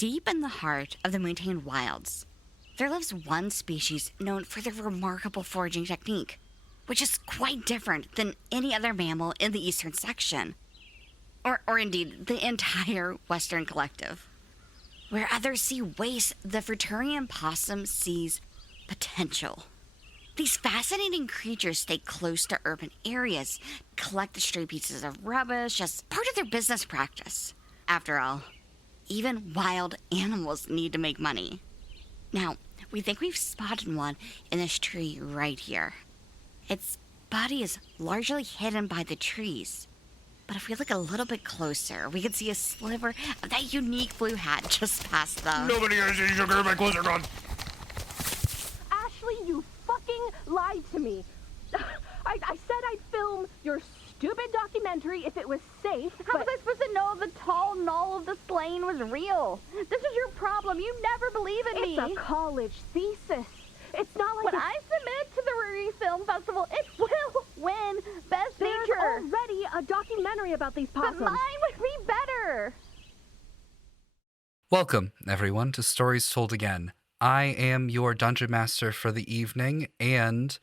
Deep in the heart of the Montane wilds, there lives one species known for their remarkable foraging technique, which is quite different than any other mammal in the eastern section, or indeed the entire western collective. Where others see waste, the Futurian possum sees potential. These fascinating creatures stay close to urban areas, collect the stray pieces of rubbish as part of their business practice. After all, even wild animals need to make money. Now, we think we've spotted one in this tree right here. Its body is largely hidden by the trees, but if we look a little bit closer, we can see a sliver of that unique blue hat just past them. Nobody has any sugar, my clothes are gone. Ashley, you fucking lied to me. I said I'd film your stupid documentary if it was safe. How was I supposed to know the tall knoll of the slain was real? This is your problem. You never believe in me. It's a college thesis. It's not like when I submit to the Ruri Film Festival, it will win Best There's Nature. already a documentary about these possums. But mine would be better. Welcome, everyone, to Stories Told Again. I am your Dungeon Master for the evening and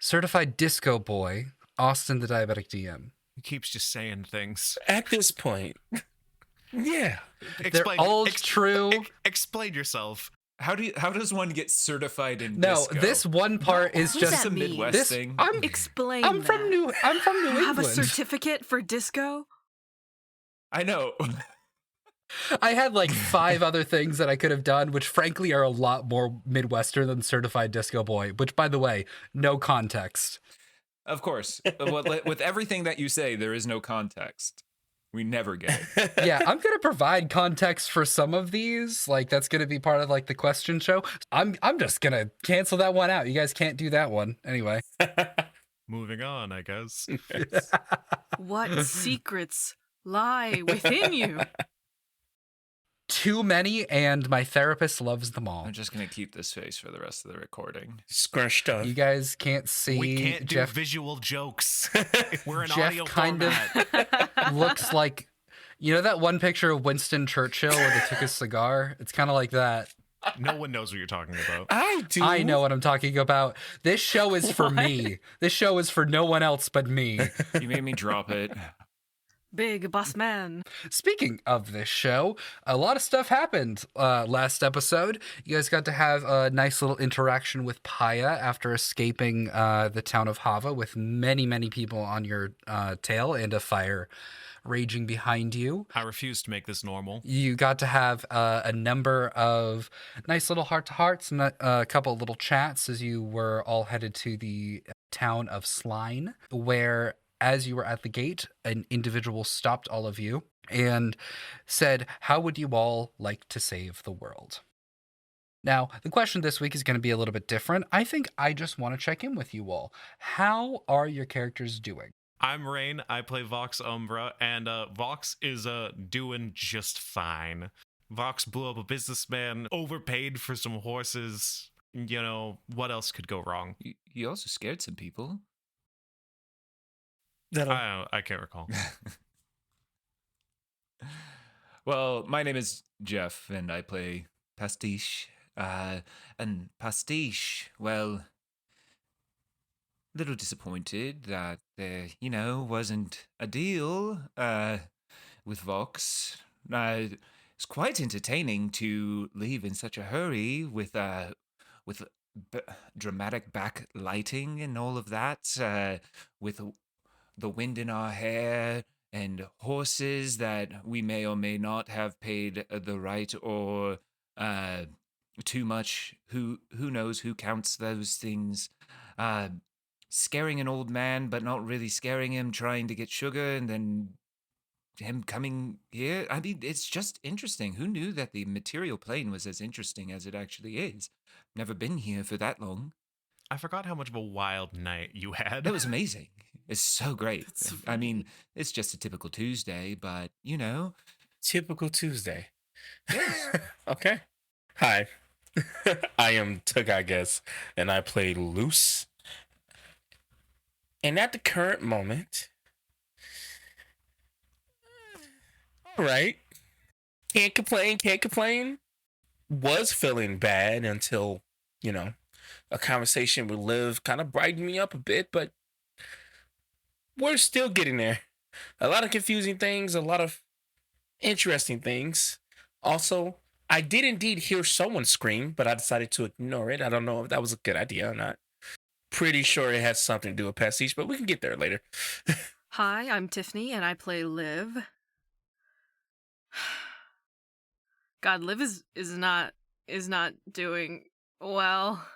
certified disco boy, Austin the Diabetic DM. He keeps just saying things. At this point, yeah. They're all true. Explain yourself. How does one get certified in No, disco? this one part is What does just that a mean? Midwest thing. Explain I'm that. from New You England. have a certificate for disco? I know. I had like 5 other things that I could have done, which frankly are a lot more Midwestern than certified disco boy, which by the way, no context. Of course. With everything that you say, there is no context. We never get it. Yeah, I'm going to provide context for some of these. Like that's going to be part of like the question show. I'm just going to cancel that one out. You guys can't do that one. Anyway. Moving on, I guess. What secrets lie within you? Too many, and my therapist loves them all. I'm just going to keep this face for the rest of the recording. Scrunched up. You guys can't see. We can't do Jeff. visual jokes. We're in Jeff audio kind format. of looks like, you know that one picture of Winston Churchill where they took his cigar? It's kind of like that. No one knows what you're talking about. I do. I know what I'm talking about. This show is for me. This show is for no one else but me. You made me drop it. Big boss man. Speaking of this show, a lot of stuff happened last episode. You guys got to have a nice little interaction with Paya after escaping the town of Hava with many, many people on your tail and a fire raging behind you. I refuse to make this normal. You got to have a number of nice little heart-to-hearts and a couple of little chats as you were all headed to the town of Sline, where as you were at the gate, an individual stopped all of you and said, how would you all like to save the world? Now, the question this week is going to be a little bit different. I think I just want to check in with you all. How are your characters doing? I'm Rayne. I play Vox Umbra, and Vox is doing just fine. Vox blew up a businessman, overpaid for some horses. You know, what else could go wrong? You also scared some people. I can't recall. Well, my name is Jeff, and I play Pastiche. And Pastiche, well, little disappointed that there, wasn't a deal with Vox. It's quite entertaining to leave in such a hurry with dramatic backlighting and all of that, with the wind in our hair and horses that we may or may not have paid the right or too much. Who knows who counts those things? Scaring an old man, but not really scaring him, trying to get sugar, and then him coming here. I mean, it's just interesting. Who knew that the material plane was as interesting as it actually is? Never been here for that long. I forgot how much of a wild night you had. That was amazing. It's so great. I mean, it's just a typical Tuesday, but, Typical Tuesday. Yes. Okay. Hi. I am Tugages, and I play Luce. And at the current moment, all right. Can't complain, can't complain. Was feeling bad until, a conversation with Liv kind of brightened me up a bit, but we're still getting there. A lot of confusing things, a lot of interesting things. Also, I did indeed hear someone scream, but I decided to ignore it. I don't know if that was a good idea or not. Pretty sure it has something to do with Pastiche, but we can get there later. Hi, I'm Tiffany, and I play Liv. God, Liv is not doing well.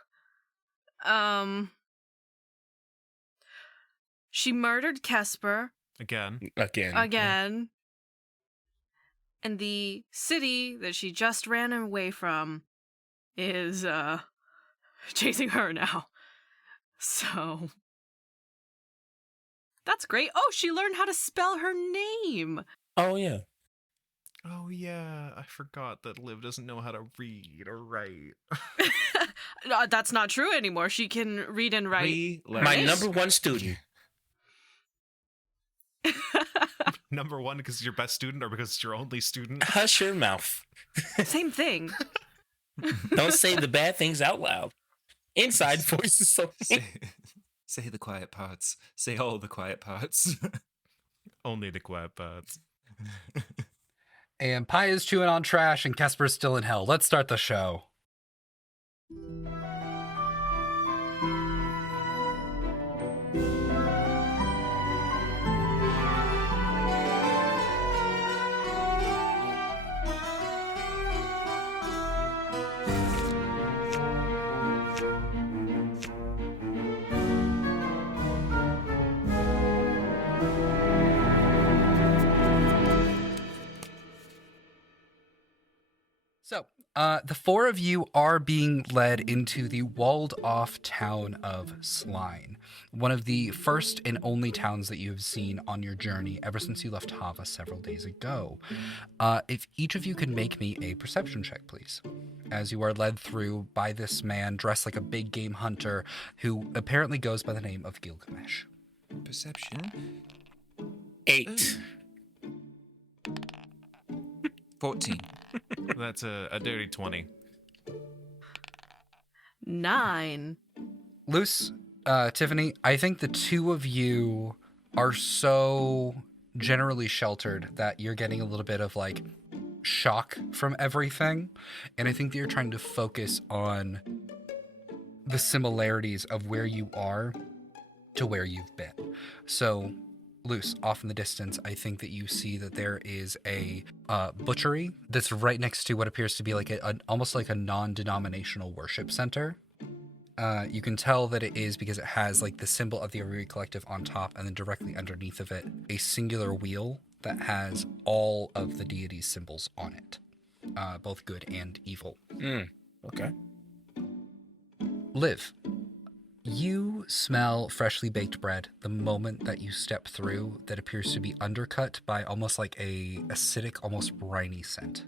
She murdered Kesper Again. again. And the city that she just ran away from is chasing her now. So that's great. Oh, she learned how to spell her name. Oh, yeah. Oh, yeah. I forgot that Liv doesn't know how to read or write. That's not true anymore. She can read and write. My number one student. Number one because it's your best student or because it's your only student? Hush your mouth. Same thing. Don't say the bad things out loud. Inside voice is so... Say the quiet parts. Say all the quiet parts. Only the quiet parts. And Pi is chewing on trash and Kesper's still in hell. Let's start the show. So, the four of you are being led into the walled-off town of Slime, one of the first and only towns that you have seen on your journey ever since you left Hava several days ago. If each of you could make me a perception check, please, as you are led through by this man dressed like a big game hunter who apparently goes by the name of Gilgamesh. Perception. 8. 14. That's a dirty 20. 9. Luce, Tiffany, I think the two of you are so generally sheltered that you're getting a little bit of like shock from everything. And I think that you're trying to focus on the similarities of where you are to where you've been. So, Luce, off in the distance, I think that you see that there is a butchery that's right next to what appears to be like almost like a non-denominational worship center. You can tell that it is because it has like the symbol of the Ariri Collective on top, and then directly underneath of it, a singular wheel that has all of the deity's symbols on it, both good and evil. Okay. Liv, you smell freshly baked bread the moment that you step through that appears to be undercut by almost like a acidic, almost briny scent.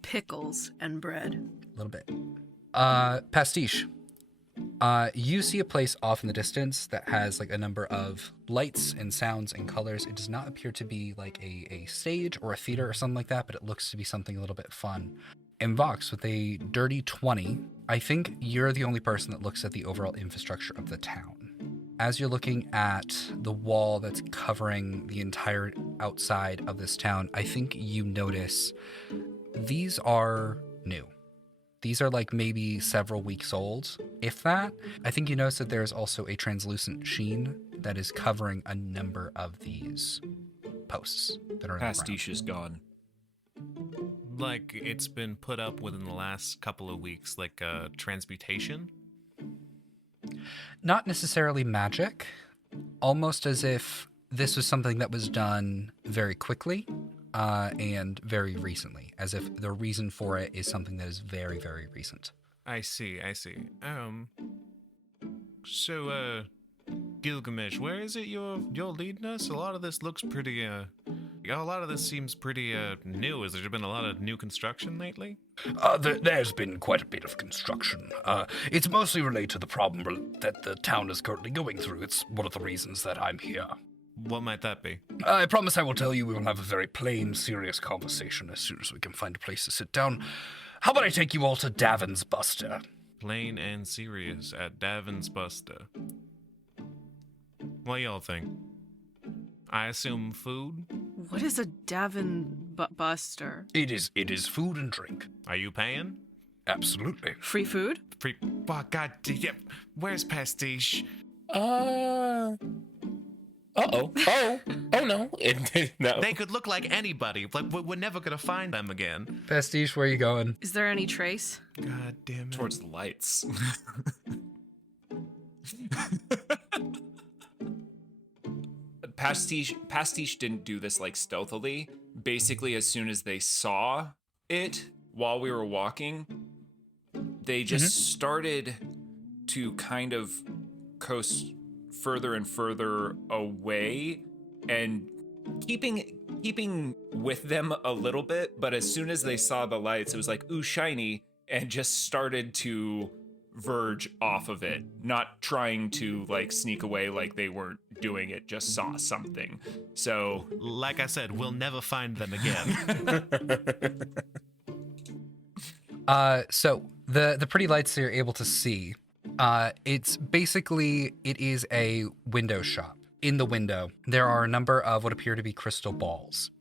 Pickles and bread. A little bit. Pastiche. You see a place off in the distance that has like a number of lights and sounds and colors. It does not appear to be like a stage or a theater or something like that, but it looks to be something a little bit fun. And Vox, with a dirty 20, I think you're the only person that looks at the overall infrastructure of the town. As you're looking at the wall that's covering the entire outside of this town, I think you notice these are new. These are like maybe several weeks old, if that. I think you notice that there's also a translucent sheen that is covering a number of these posts that are in the ground. Pastiche is gone. Like it's been put up within the last couple of weeks, like transmutation? Not necessarily magic, almost as if this was something that was done very quickly and very recently, as if the reason for it is something that is very, very recent. I see. So, Gilgamesh, where is it you're leading us? A lot of this looks pretty, a lot of this seems pretty, new. Has there been a lot of new construction lately? There's been quite a bit of construction. It's mostly related to the problem that the town is currently going through. It's one of the reasons that I'm here. What might that be? I promise I will tell you we will have a very plain, serious conversation as soon as we can find a place to sit down. How about I take you all to Davin's Buster? Plain and serious at Davin's Buster. What y'all think? I assume food? What is a Buster? It is food and drink. Are you paying? Absolutely. Free food? Free. Oh, God. Yeah. Where's Pastiche? Oh no. No. They could look like anybody. Like, we're never gonna find them again. Pastiche, where are you going? Is there any trace? God damn it. Towards the lights. Pastiche didn't do this like stealthily. Basically, as soon as they saw it while we were walking, they just started to kind of coast further and further away and keeping with them a little bit. But as soon as they saw the lights, it was like, ooh, shiny, and just started to verge off of it, not trying to like sneak away like they weren't doing it, just saw something. So like I said, we'll never find them again. So the pretty lights that you're able to see, it is a window shop. In the window, there are a number of what appear to be crystal balls.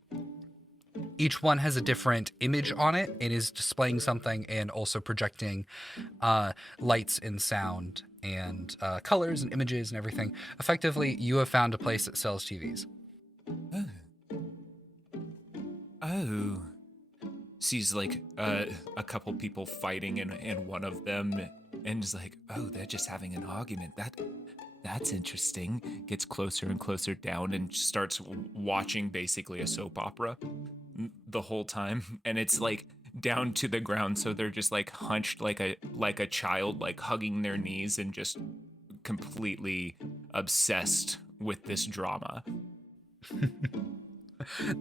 Each one has a different image on it. It is displaying something and also projecting lights and sound and colors and images and everything. Effectively, you have found a place that sells TVs. Oh. Sees like a couple people fighting in one of them, and is like, oh, they're just having an argument. That's interesting. Gets closer and closer down and starts watching basically a soap opera the whole time, and it's like down to the ground, so they're just like hunched like a child, like hugging their knees and just completely obsessed with this drama.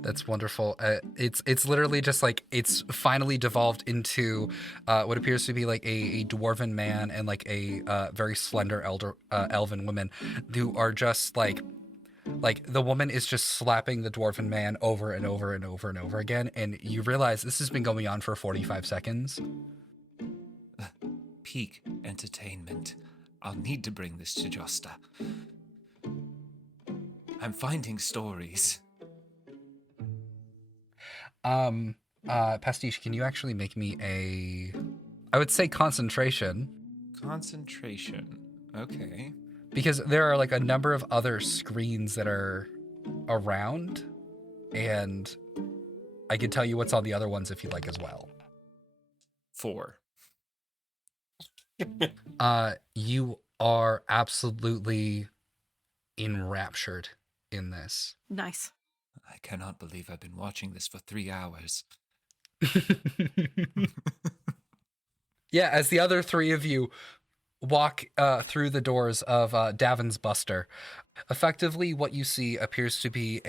That's wonderful. It's literally just like it's finally devolved into what appears to be like a dwarven man and like a very slender elven woman who are just like the woman is just slapping the dwarven man over and over and over and over again, and you realize this has been going on for 45 seconds. Peak entertainment. I'll need to bring this to Josta. I'm finding stories. Pastiche, can you actually make me I would say concentration. Concentration. Okay. Because there are like a number of other screens that are around, and I can tell you what's on the other ones if you'd like as well. 4. You are absolutely enraptured in this. Nice. I cannot believe I've been watching this for 3 hours. Yeah, as the other three of you walk through the doors of Davin's Buster, effectively what you see appears to be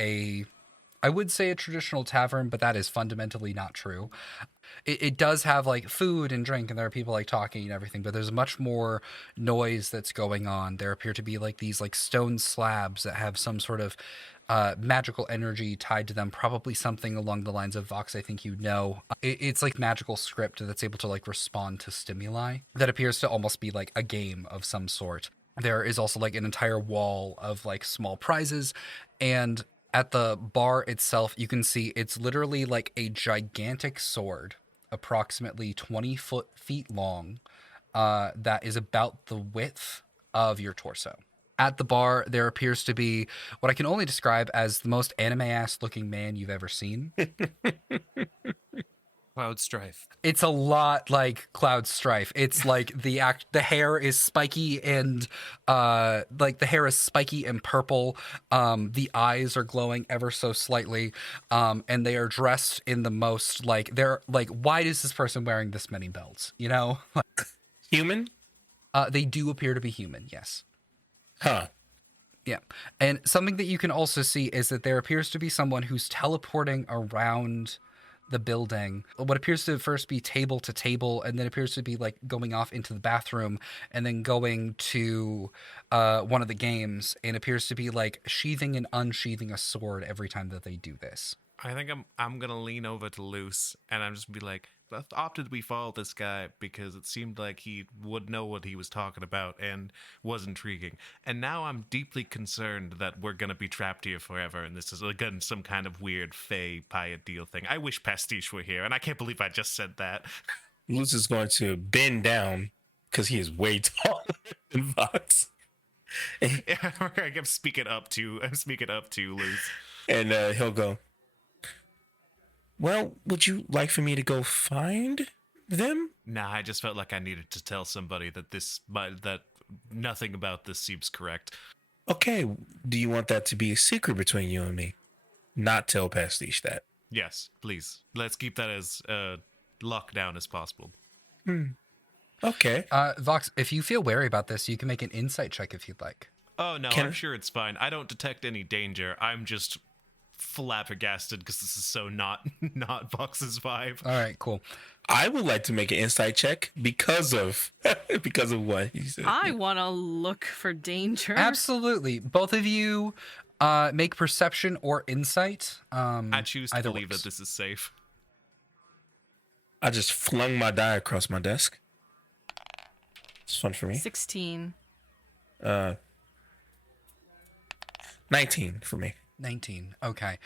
I would say a traditional tavern, but that is fundamentally not true. It does have like food and drink, and there are people like talking and everything, but there's much more noise that's going on. There appear to be like these like stone slabs that have some sort of magical energy tied to them, probably something along the lines of Vox, I think you know. It's like magical script that's able to like respond to stimuli that appears to almost be like a game of some sort. There is also like an entire wall of like small prizes, and at the bar itself, you can see it's literally like a gigantic sword, approximately 20 feet long, that is about the width of your torso. At the bar, there appears to be what I can only describe as the most anime-ass looking man you've ever seen. Cloud Strife. It's a lot like Cloud Strife. It's like the hair is spiky and purple. The eyes are glowing ever so slightly, and they are dressed in the most like they're like, why is this person wearing this many belts? You know, Human? They do appear to be human. Yes. Huh. Yeah. And something that you can also see is that there appears to be someone who's teleporting around the building. What appears to first be table to table, and then appears to be like going off into the bathroom, and then going to one of the games, and appears to be like sheathing and unsheathing a sword every time that they do this. I think I'm gonna lean over to Luce, and I'm just gonna be like, opted we follow this guy because it seemed like he would know what he was talking about and was intriguing. And now I'm deeply concerned that we're gonna be trapped here forever, and this is again some kind of weird Fey Pia deal thing. I wish Pastiche were here, and I can't believe I just said that. Luce is going to bend down because he is way taller than Vox. I'm speaking up to Luce. And he'll go, well, would you like for me to go find them? Nah, I just felt like I needed to tell somebody that nothing about this seems correct. Okay, do you want that to be a secret between you and me? Not tell Pastiche that. Yes, please. Let's keep that as locked down as possible. Okay. Vox, if you feel wary about this, you can make an insight check if you'd like. Oh, no, I'm sure it's fine. I don't detect any danger. I'm just flabbergasted because this is so not Vox's vibe. All right, cool. I would like to make an insight check because of what he said. I want to look for danger. Absolutely. Both of you make perception or insight. I choose to believe works. that this is safe. I just flung my die across my desk. It's fun for me. 16. 19 for me. 19. Okay.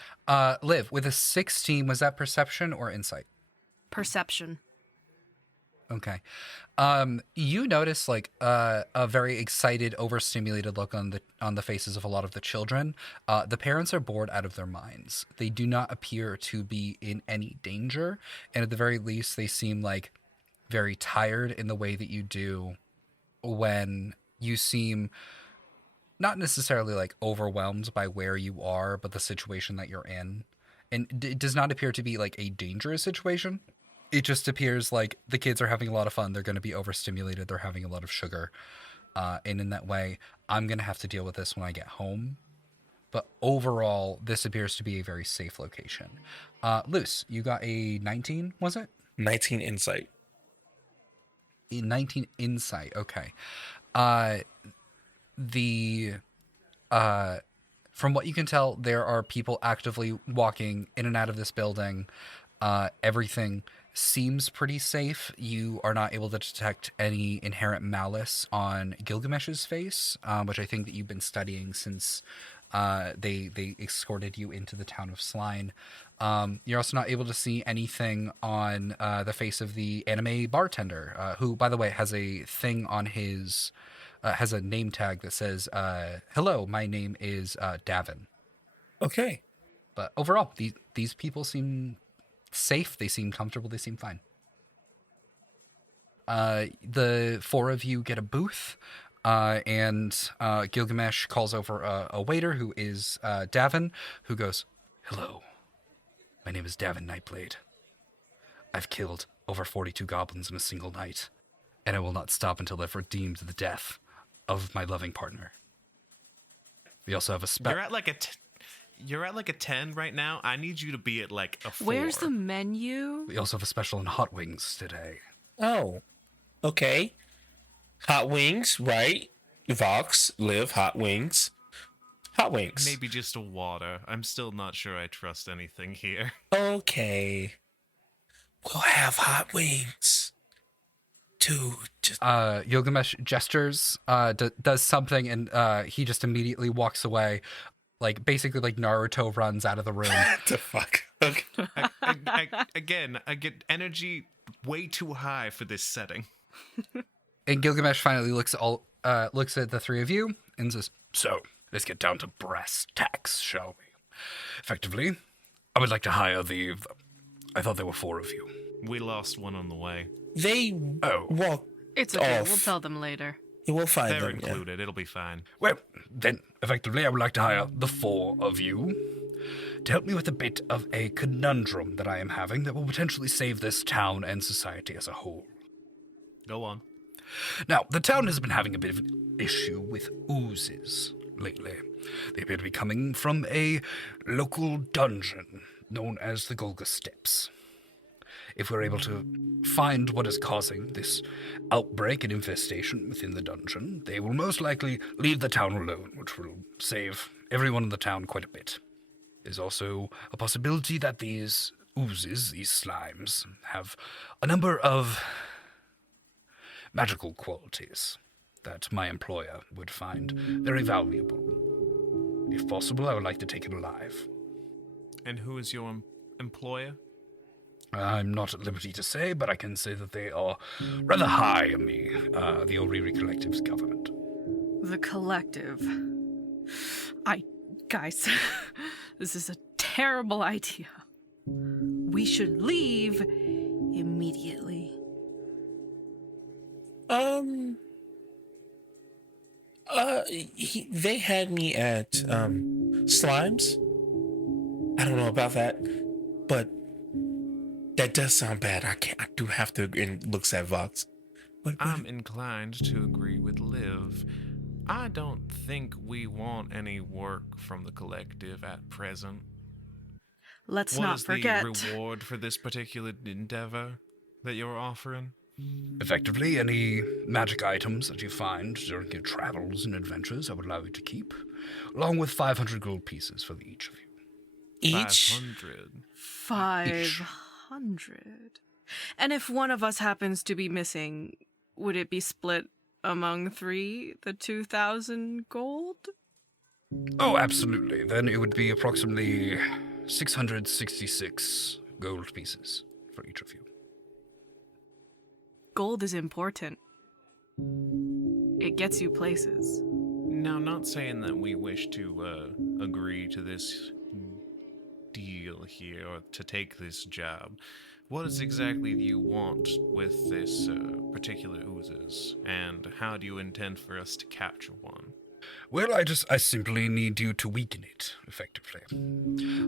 Liv, with a 16, was that perception or insight? Perception. Okay. You notice like a very excited, overstimulated look on the faces of a lot of the children. The parents are bored out of their minds. They do not appear to be in any danger, and at the very least, they seem like very tired in the way that you do when you seem not necessarily like overwhelmed by where you are, but the situation that you're in. And it does not appear to be like a dangerous situation. It just appears like the kids are having a lot of fun. They're going to be overstimulated. They're having a lot of sugar. And in that way, I'm going to have to deal with this when I get home. But overall, this appears to be a very safe location. Luce, you got a 19, was it? 19 insight. 19 insight, okay. From what you can tell, there are people actively walking in and out of this building. Everything seems pretty safe. You are not able to detect any inherent malice on Gilgamesh's face, which I think that you've been studying since they escorted you into the town of Slime. You're also not able to see anything on the face of the anime bartender, who, by the way, has a thing on his... has a name tag that says, hello, my name is Davin. Okay. But overall, these people seem safe. They seem comfortable. They seem fine. The four of you get a booth, and Gilgamesh calls over a waiter who is Davin, who goes, hello, my name is Davin Nightblade. I've killed over 42 goblins in a single night, and I will not stop until I've redeemed the death of my loving partner. We also have a You're at like a 10 right now. I need you to be at like a 4. Where's the menu? We also have a special on hot wings today. Oh, okay. Hot wings, right? Vox, Liv, hot wings. Hot wings. Maybe just a water. I'm still not sure I trust anything here. Okay. We'll have hot wings. Gilgamesh gestures, does something, and he just immediately walks away. Like, basically, like Naruto runs out of the room. What the fuck? Okay. I get energy way too high for this setting. And Gilgamesh finally looks at the three of you and says, so, let's get down to brass tacks, shall we? Effectively, I would like to hire I thought there were 4 of you. We lost one on the way. They walked It's okay. off. We'll tell them later. Yeah, we'll find They're them. included. It'll be fine. Well, then, effectively, I would like to hire the 4 of you to help me with a bit of a conundrum that I am having that will potentially save this town and society as a whole. Go on. Now, the town has been having a bit of an issue with oozes lately. They appear to be coming from a local dungeon known as the Golga Steps. if we're able to find what is causing this outbreak and infestation within the dungeon, they will most likely leave the town alone, which will save everyone in the town quite a bit. There's also a possibility that these oozes, these slimes, have a number of magical qualities that my employer would find very valuable. If possible, I would like to take it alive. And who is your employer? I'm not at liberty to say, but I can say that they are rather high in the O'Reilly Collective's government. The collective. Guys, this is a terrible idea. We should leave immediately. They had me at slimes. I don't know about that, but that does sound bad. I do have to agree. And looks at Vox. I'm inclined to agree with Liv. I don't think we want any work from the collective at present. Let's not forget. What is the reward for this particular endeavor that you're offering? Effectively, any magic items that you find during your travels and adventures, I would allow you to keep, along with 500 gold pieces for each of you. Each? 500. 500. And if one of us happens to be missing, would it be split among three, the 2,000 gold? Oh, absolutely. Then it would be approximately 666 gold pieces for each of you. Gold is important. It gets you places. Now, not saying that we wish to agree to this deal here or to take this job. What is exactly do you want with this particular oozes, and how do you intend for us to capture one? Well, I simply need you to weaken it, effectively.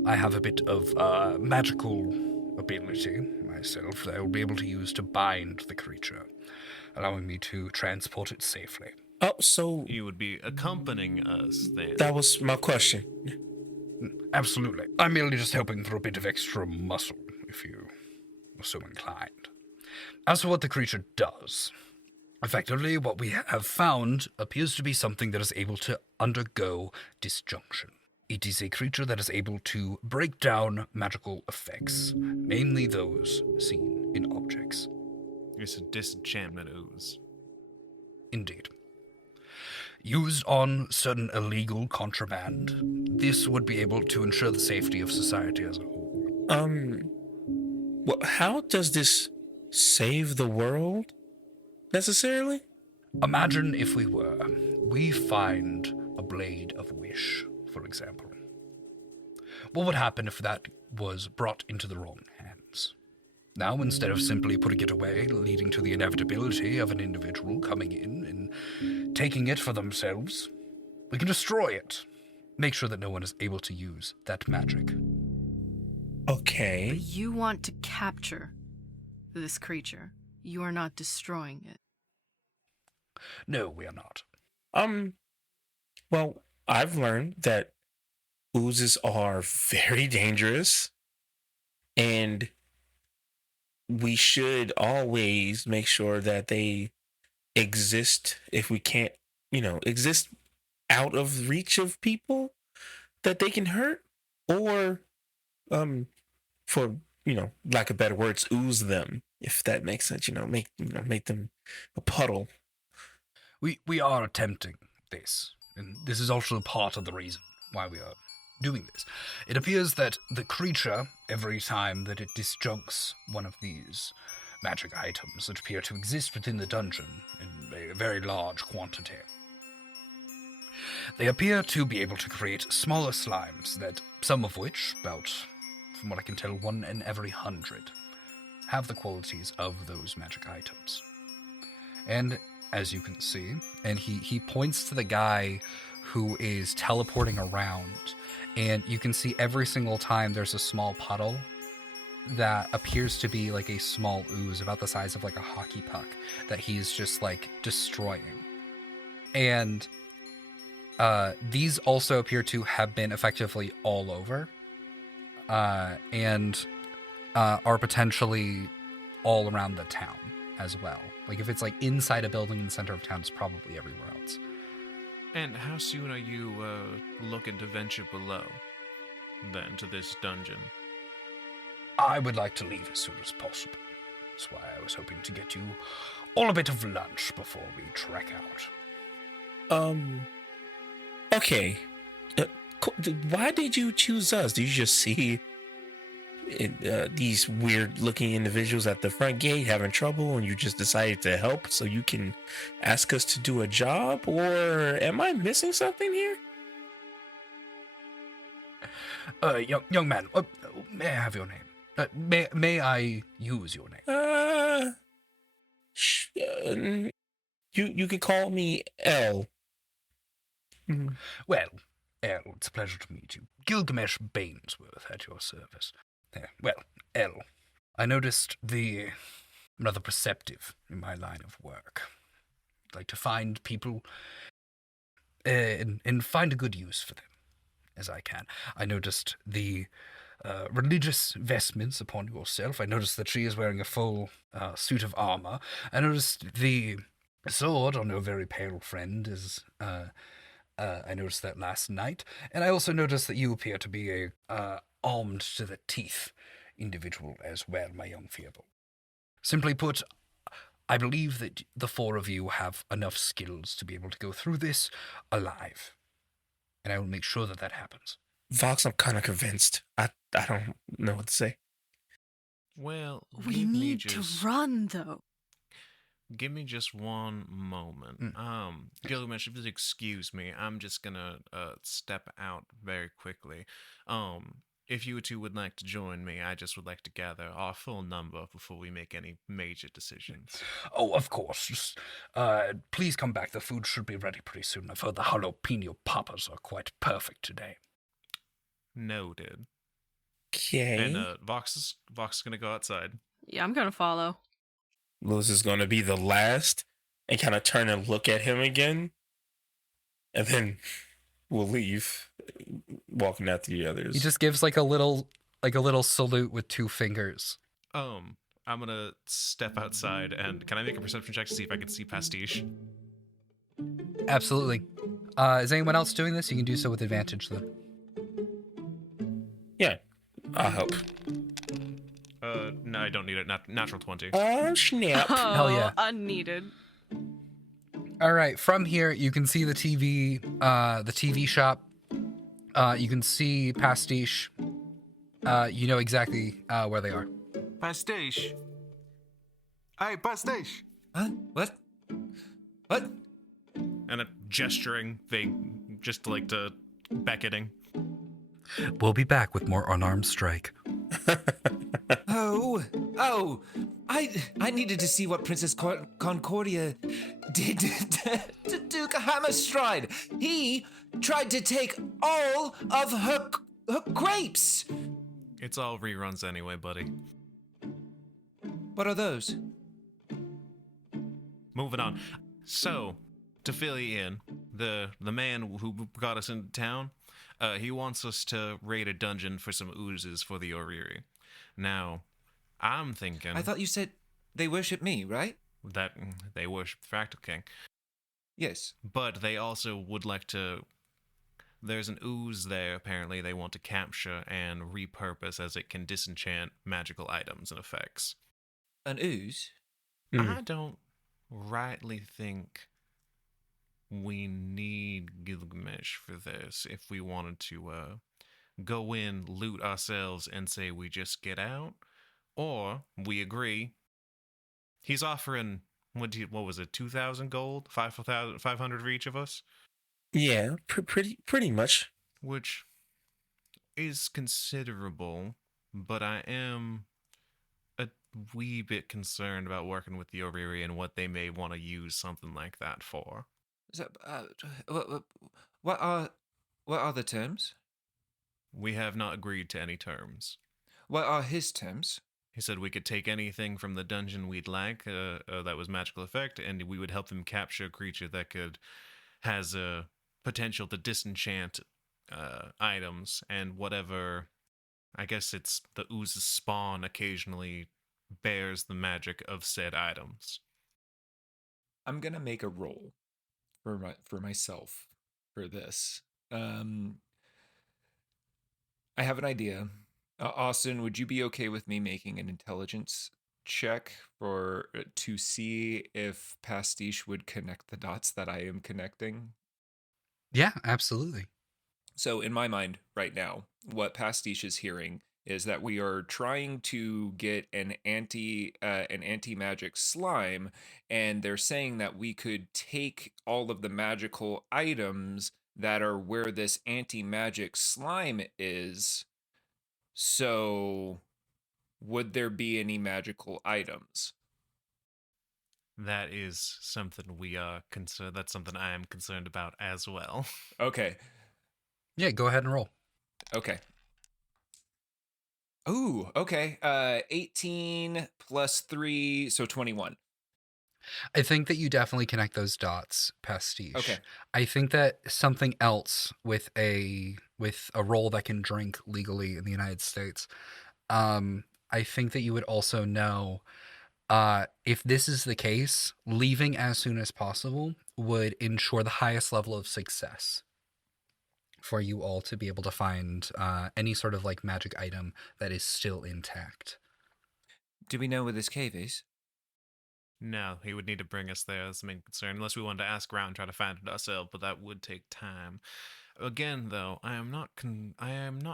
I have a bit of magical ability myself that I will be able to use to bind the creature, allowing me to transport it safely. Oh, so You would be accompanying us then. that was my question. Absolutely. I'm merely just hoping for a bit of extra muscle, if you are so inclined. As for what the creature does, effectively, what we have found appears to be something that is able to undergo disjunction. It is a creature that is able to break down magical effects, mainly those seen in objects. It's a disenchantment ooze. Indeed. Used on certain illegal contraband, this would be able to ensure the safety of society as a whole. Well, how does this save the world, necessarily? Imagine if we find a blade of wish, for example. What would happen if that was brought into the wrong hands? Now, instead of simply putting it away, leading to the inevitability of an individual coming in and taking it for themselves, we can destroy it. Make sure that no one is able to use that magic. Okay. But you want to capture this creature. You are not destroying it. No, we are not. Well, I've learned that oozes are very dangerous, and we should always make sure that they exist if we can't, exist out of reach of people that they can hurt, or for lack of better words, ooze them, if that makes sense. Make them a puddle. We are attempting this, and this is also part of the reason why we are doing this. It appears that the creature, every time that it disjuncts one of these magic items that appear to exist within the dungeon in a very large quantity, they appear to be able to create smaller slimes that, some of which, about, from what I can tell, 1 in every 100, have the qualities of those magic items. And as you can see, and he points to the guy who is teleporting around, and you can see every single time there's a small puddle that appears to be like a small ooze about the size of like a hockey puck that he's just like destroying. And these also appear to have been effectively all over and are potentially all around the town as well. Like if it's like inside a building in the center of town, it's probably everywhere else. And how soon are you looking to venture below, then, to this dungeon? I would like to leave as soon as possible. That's why I was hoping to get you all a bit of lunch before we trek out. Okay. Why did you choose us? Did you just see these weird-looking individuals at the front gate having trouble, and you just decided to help so you can ask us to do a job? Or am I missing something here? Young man, may I have your name? May I use your name? You can call me L. Well, El, it's a pleasure to meet you. Gilgamesh Bainsworth at your service. Well, El, I noticed I'm rather perceptive in my line of work. I like to find people and find a good use for them as I can. I noticed the religious vestments upon yourself. I noticed that she is wearing a full suit of armor. I noticed the sword on your very pale friend is... I noticed that last night, and I also noticed that you appear to be a armed to the teeth individual as well, my young Fearbolt. Simply put, I believe that the four of you have enough skills to be able to go through this alive, and I will make sure that happens. Vox, I'm kind of convinced. I don't know what to say. Well, We need to run, though. Give me just one moment. Gilgamesh, if you'll excuse me, I'm just gonna step out very quickly. If you two would like to join me, I just would like to gather our full number before we make any major decisions. Oh, of course. Just, please come back. The food should be ready pretty soon. I've heard the jalapeno poppers are quite perfect today. Noted. Okay. And Vox is gonna go outside. Yeah, I'm gonna follow. Lewis is going to be the last and kind of turn and look at him again. And then we'll leave, walking after the others. He just gives like a little salute with two fingers. I'm gonna step outside, and can I make a perception check to see if I can see Pastiche? Absolutely. Is anyone else doing this? You can do so with advantage, though. Yeah, I'll help. No, I don't need it. Natural 20. Oh, snap. Oh, Hell yeah. Unneeded. All right, from here you can see the TV shop. You can see Pastiche. You know exactly where they are. Pastiche. Hey, Pastiche. Huh? What? What? And a gesturing thing, just like to beckoning. We'll be back with more Unarmed Strike. Oh, I needed to see what Princess Concordia did to Duke Hammerstride. He tried to take all of her grapes. It's all reruns anyway, buddy. What are those? Moving on. So, to fill you in, the man who got us into town, he wants us to raid a dungeon for some oozes for the Oriri. Now, I'm thinking... I thought you said they worship me, right? That they worship the Fractal King. Yes. But they also would like to... There's an ooze there, apparently, they want to capture and repurpose as it can disenchant magical items and effects. An ooze? I don't rightly think we need Gilgamesh for this if we wanted to go in, loot ourselves, and say we just get out. Or we agree. He's offering, what was it, 2,000 gold? 500 for each of us? Yeah, pretty much. Which is considerable, but I am a wee bit concerned about working with the Oriri and what they may want to use something like that for. So, what are the terms? We have not agreed to any terms. What are his terms? He said we could take anything from the dungeon we'd like that was magical effect, and we would help them capture a creature that has a potential to disenchant items, and whatever, I guess it's the ooze's spawn occasionally bears the magic of said items. I'm gonna make a roll for myself for this. I have an idea. Austin, would you be okay with me making an intelligence check to see if Pastiche would connect the dots that I am connecting? Yeah, absolutely. So in my mind right now, what Pastiche is hearing is that we are trying to get an anti-magic slime, and they're saying that we could take all of the magical items that are where this anti-magic slime is. So would there be any magical items? That is something we are concerned. That's something I am concerned about as well. Okay. Yeah, go ahead and roll. Okay. Ooh, okay. 18 plus 3, so 21. I think that you definitely connect those dots, Pastiche. Okay. I think that something else with a role that can drink legally in the United States, I think that you would also know if this is the case, leaving as soon as possible would ensure the highest level of success for you all to be able to find any sort of like magic item that is still intact. Do we know where this cave is? No, he would need to bring us there. That's the main concern. Unless we wanted to ask around and try to find it ourselves, but that would take time. Again, though, I am not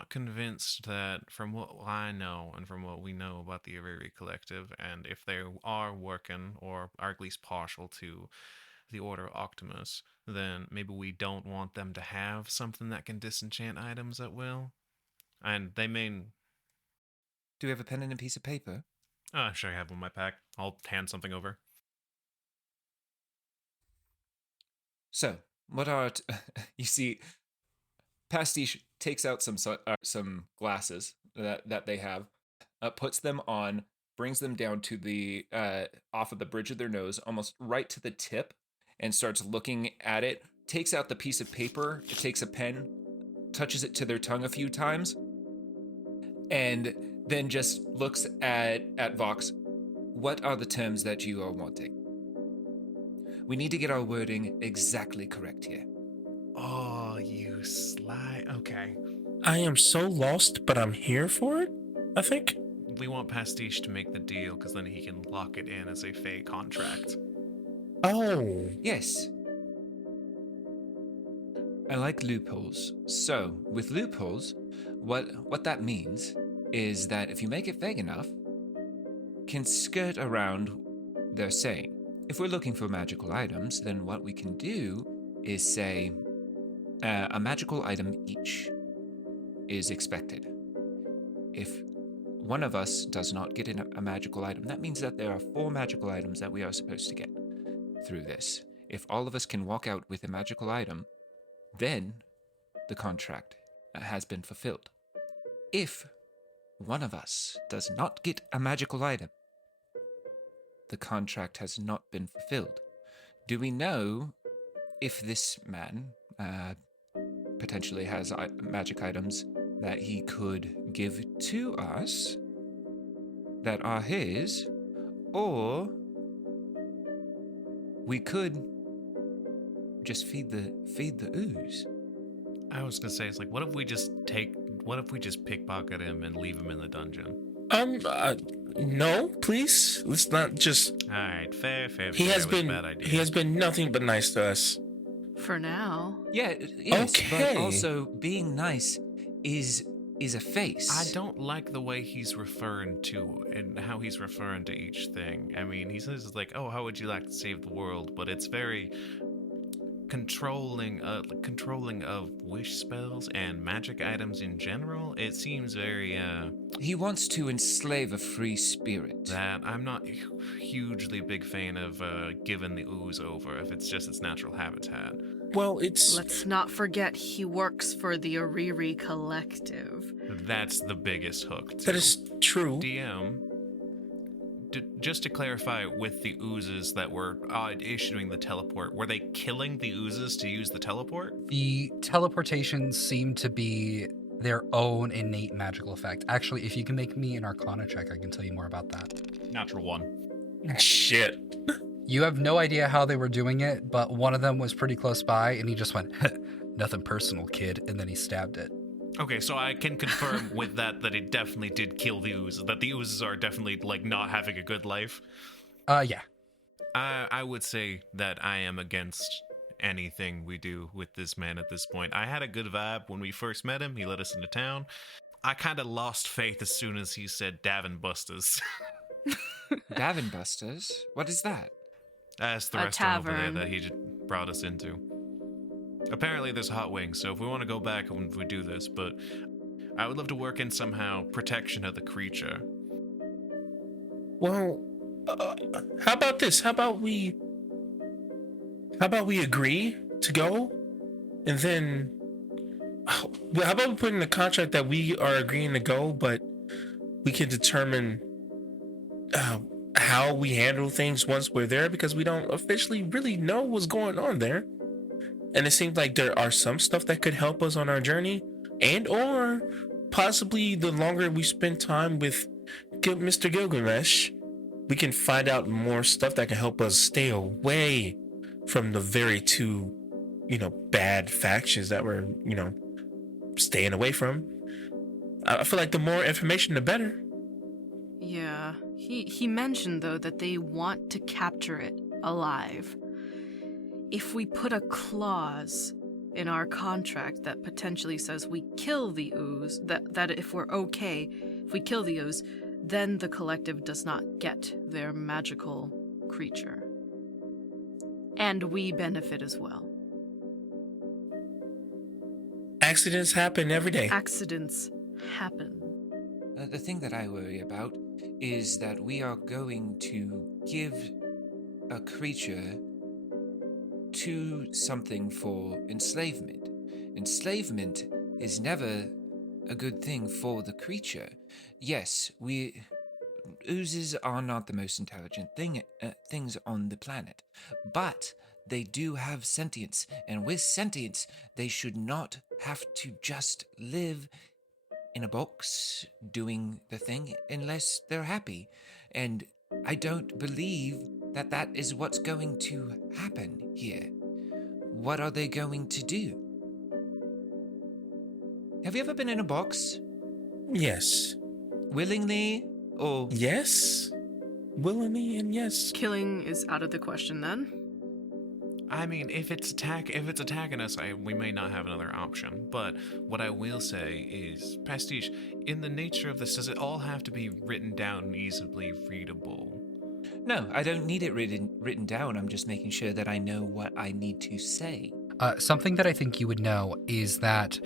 convinced that from what I know and from what we know about the Ariri Collective, and if they are working or are at least partial to the Order of Optimus, then maybe we don't want them to have something that can disenchant items at will. And they may... Do we have a pen and a piece of paper? Sure, I have one in my pack. I'll hand something over. So, what are... you see, Pastiche takes out some glasses that they have, puts them on, brings them down to the off of the bridge of their nose, almost right to the tip, and starts looking at it, takes out the piece of paper, takes a pen, touches it to their tongue a few times, and then just looks at Vox. What are the terms that you are wanting? We need to get our wording exactly correct here. Oh, you sly... Okay. I am so lost, but I'm here for it, I think. We want Pastiche to make the deal, because then he can lock it in as a Fey contract. Oh. Yes. I like loopholes. So, with loopholes, what that means is that if you make it vague enough, can skirt around their saying. If we're looking for magical items, then what we can do is say a magical item each is expected. If one of us does not get a magical item, that means that there are 4 magical items that we are supposed to get through this. If all of us can walk out with a magical item, then the contract has been fulfilled. If one of us does not get a magical item, the contract has not been fulfilled. Do we know if this man potentially has magic items that he could give to us that are his, or we could just feed the ooze? I was gonna say, it's like, what if we just pickpocket him and leave him in the dungeon? No, please. Let's not just... All right, fair. He has been a bad idea. He has been nothing but nice to us. For now. Yeah, yes, okay. But also being nice is a face. I don't like the way he's referring to and how he's referring to each thing. I mean, he says it's like, "Oh, how would you like to save the world?" But it's very controlling of wish spells and magic items in general. It seems very He wants to enslave a free spirit. that I'm not hugely big fan of giving the ooze over if it's just its natural habitat. Well, it's... Let's not forget he works for the Ariri Collective. That's the biggest hook, too. That is true. DM, just to clarify, with the oozes that were issuing the teleport, were they killing the oozes to use the teleport? The teleportations seem to be their own innate magical effect. Actually, if you can make me an Arcana check, I can tell you more about that. Natural 1. Shit. You have no idea how they were doing it, but one of them was pretty close by, and he just went, "Nothing personal, kid," and then he stabbed it. Okay, so I can confirm with that it definitely did kill the ooze, that the oozes are definitely, like, not having a good life. Yeah. I would say that I am against anything we do with this man at this point. I had a good vibe when we first met him. He let us into town. I kind of lost faith as soon as he said Davin Busters. Davin Busters? What is that? That's the A restaurant over there tavern. that he brought us into. Apparently there's hot wings, so if we want to go back, we do this, but I would love to work in somehow protection of the creature. Well, how about this? How about we agree to go, and then how about we put in the contract that we are agreeing to go, but we can determine how we handle things once we're there, because we don't officially really know what's going on there. And it seems like there are some stuff that could help us on our journey, and or possibly the longer we spend time with Mr. Gilgamesh, we can find out more stuff that can help us stay away from the very two, bad factions that we're, staying away from. I feel like the more information, the better. Yeah. He mentioned, though, that they want to capture it alive. If we put a clause in our contract that potentially says we kill the ooze, that if we're okay, if we kill the ooze, then the collective does not get their magical creature. And we benefit as well. Accidents happen every day. Accidents happen. The thing that I worry about is that we are going to give a creature to something for enslavement. Enslavement is never a good thing for the creature. Yes, oozes are not the most intelligent things on the planet, but they do have sentience, and with sentience, they should not have to just live in a box doing the thing unless they're happy. And I don't believe that is what's going to happen here. What are they going to do? Have you ever been in a box? Yes. Willingly or... Yes. Willingly and yes. Killing is out of the question then. I mean, if it's attacking us, we may not have another option. But what I will say is, Pastiche, in the nature of this, does it all have to be written down and easily readable? No, I don't need it written down. I'm just making sure that I know what I need to say. Something that I think you would know is that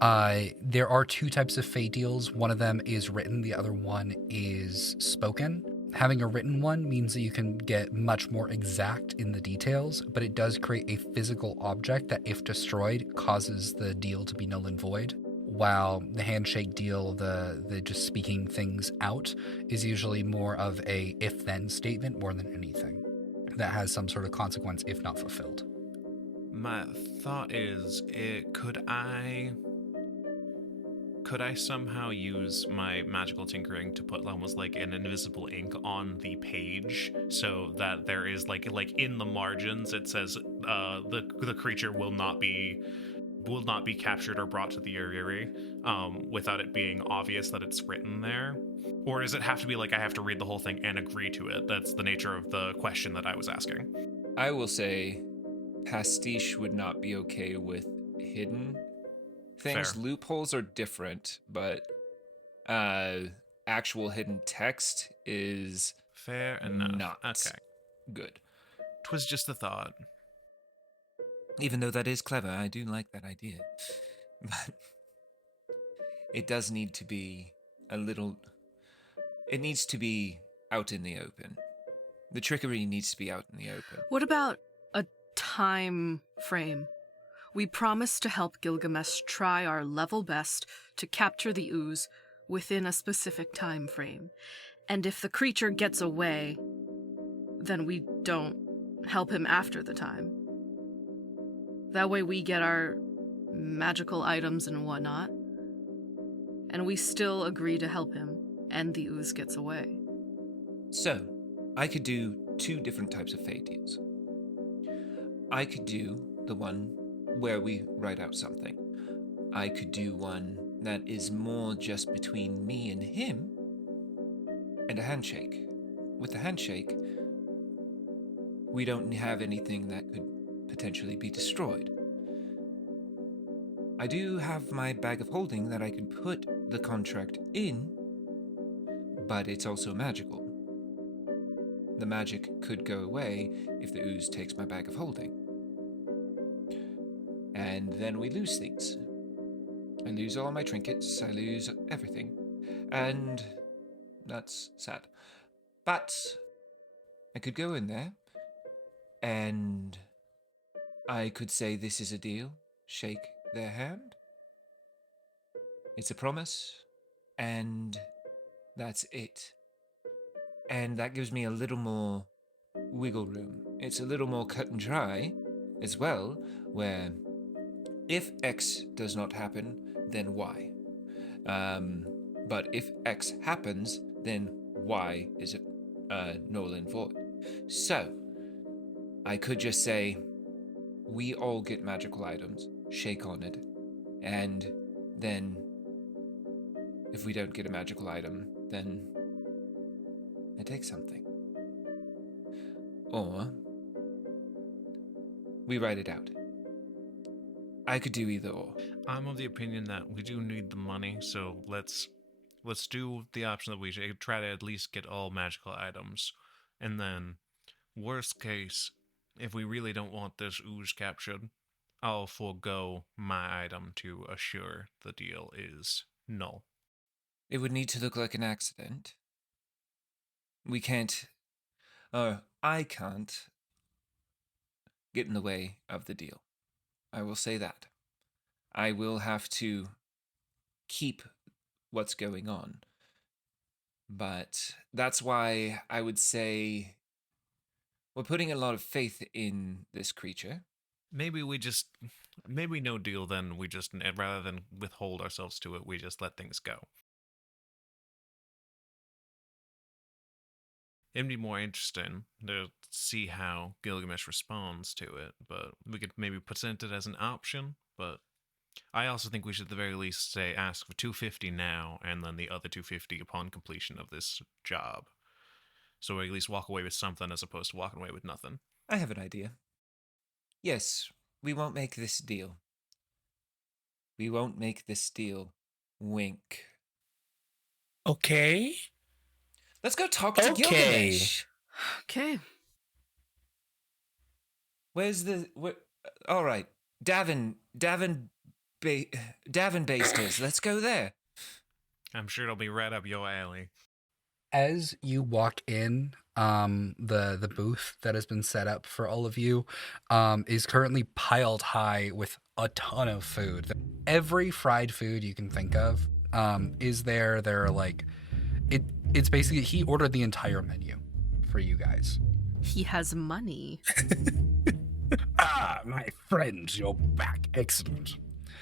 there are two types of fate deals. One of them is written, the other one is spoken. Having a written one means that you can get much more exact in the details, but it does create a physical object that, if destroyed, causes the deal to be null and void. While the handshake deal, the just speaking things out, is usually more of a if-then statement more than anything that has some sort of consequence if not fulfilled. My thought is, could I somehow use my magical tinkering to put almost like an invisible ink on the page so that there is like in the margins it says the creature will not be captured or brought to the Uriri without it being obvious that it's written there? Or does it have to be like I have to read the whole thing and agree to it? That's the nature of the question that I was asking. I will say Pastiche would not be okay with hidden things. Fair. Loopholes are different, but actual hidden text is Fair enough. not Okay. good. 'Twas just a thought. Even though that is clever, I do like that idea. But it does need to be it needs to be out in the open. The trickery needs to be out in the open. What about a time frame? We promise to help Gilgamesh try our level best to capture the ooze within a specific time frame. And if the creature gets away, then we don't help him after the time. That way we get our magical items and whatnot. and we still agree to help him, and the ooze gets away. So, I could do 2 different types of fate deals. I could do the one where we write out something. I could do one that is more just between me and him, and a handshake. With the handshake, we don't have anything that could potentially be destroyed. I do have my bag of holding that I could put the contract in, but it's also magical. The magic could go away if the ooze takes my bag of holding. And then we lose things. I lose all my trinkets, I lose everything. And that's sad. But I could go in there, and I could say this is a deal, shake their hand. It's a promise, and that's it. And that gives me a little more wiggle room. It's a little more cut and dry as well, where if X does not happen, then Y. But if X happens, then Y is null and void. So, I could just say, we all get magical items, shake on it, and then if we don't get a magical item, then I take something. Or we write it out. I could do either or. I'm of the opinion that we do need the money, so let's do the option that we should try to at least get all magical items. And then, worst case, if we really don't want this ooze captured, I'll forego my item to assure the deal is null. It would need to look like an accident. We can't, or I can't, get in the way of the deal. I will say that. I will have to keep what's going on. But that's why I would say we're putting a lot of faith in this creature. Maybe no deal then, we just, rather than withhold ourselves to it, we just let things go. It'd be more interesting to see how Gilgamesh responds to it, but we could maybe present it as an option. But I also think we should at the very least say ask for 250 now, and then the other 250 upon completion of this job. So we at least walk away with something as opposed to walking away with nothing. I have an idea. Yes, we won't make this deal. We won't make this deal. Wink. Okay. Let's go talk to Gilgamesh. Okay. Where's the... all right. Davin Basters. Let's go there. I'm sure it'll be right up your alley. As you walk in, the booth that has been set up for all of you is currently piled high with a ton of food. Every fried food you can think of is there. There are like... It's basically, he ordered the entire menu for you guys. He has money. My friends, you're back. Excellent.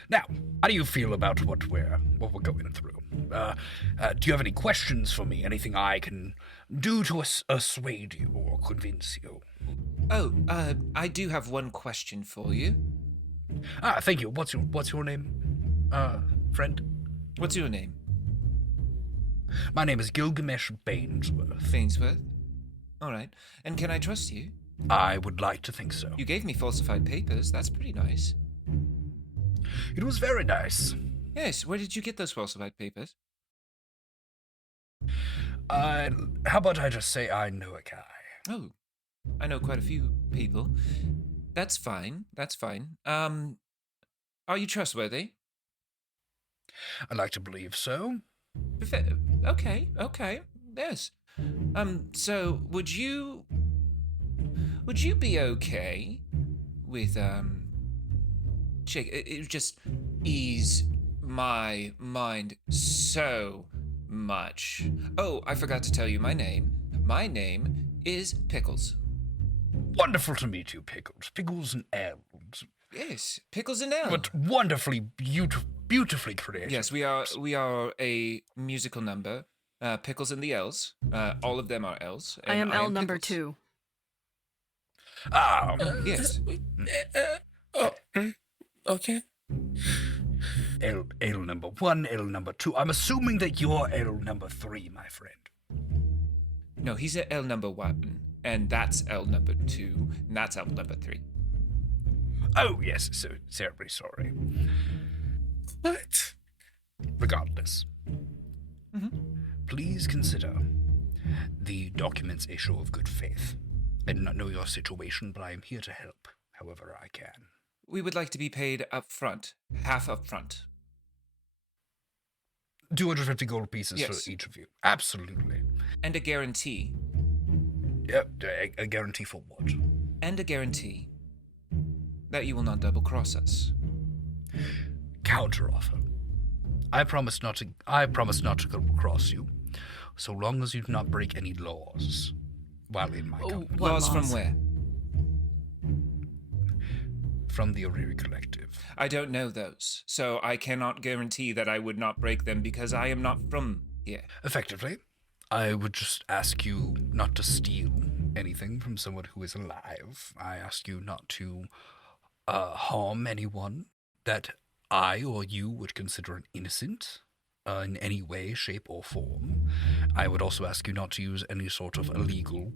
Now, how do you feel about what we're going through? Do you have any questions for me? Anything I can do to assuade you or convince you? Oh, I do have one question for you. Thank you. What's your name, friend? What's your name? My name is Gilgamesh Bainsworth. Bainsworth? All right. And can I trust you? I would like to think so. You gave me falsified papers. That's pretty nice. It was very nice. Yes. Where did you get those falsified papers? How about I just say I know a guy? Oh, I know quite a few people. That's fine. That's fine. Are you trustworthy? I'd like to believe so. Okay. Yes. So would you be okay with it would just ease my mind so much. Oh, I forgot to tell you my name. My name is Pickles. Wonderful to meet you, Pickles. Pickles and Elds. Yes, Pickles and Elds. But wonderfully beautiful. Beautifully created. Yes, we are a musical number. Pickles and the L's. All of them are L's. I and am L number Pickles. 2. Ah, Yes. Okay. L number 1, L number 2. I'm assuming that you're L number 3, my friend. No, he's at L number 1, and that's L number 2, and that's L number 3. Oh, yes, so terribly sorry. What? Regardless, Mhm. please consider the document's a show of good faith. I do not know your situation, but I am here to help however I can. We would like to be paid up front, half up front. 250 gold pieces Yes. for each of you. Absolutely. And a guarantee. Yep, a guarantee for what? And a guarantee that you will not double cross us. Counteroffer. I promise not to go across you, so long as you do not break any laws while in my company. What Laws from where? From the O'Reilly Collective. I don't know those, so I cannot guarantee that I would not break them because I am not from here. Effectively, I would just ask you not to steal anything from someone who is alive. I ask you not to harm anyone that I or you would consider an innocent in any way, shape, or form. I would also ask you not to use any sort of illegal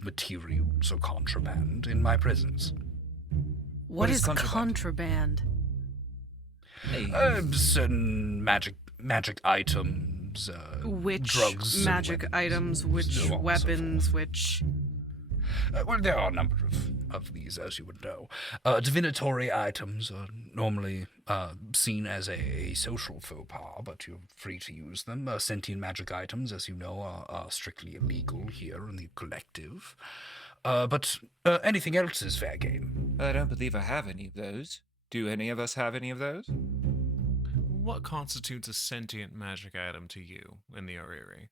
materials or contraband in my presence. What is contraband? Certain magic items, Which drugs, magic items, which so on and so weapons, forth. which... Well, there are a number of these, as you would know. Divinatory items are normally seen as a social faux pas, but you're free to use them. Sentient magic items, as you know, are strictly illegal here in the collective. But anything else is fair game. I don't believe I have any of those. Do any of us have any of those? What constitutes a sentient magic item to you in the Oriri?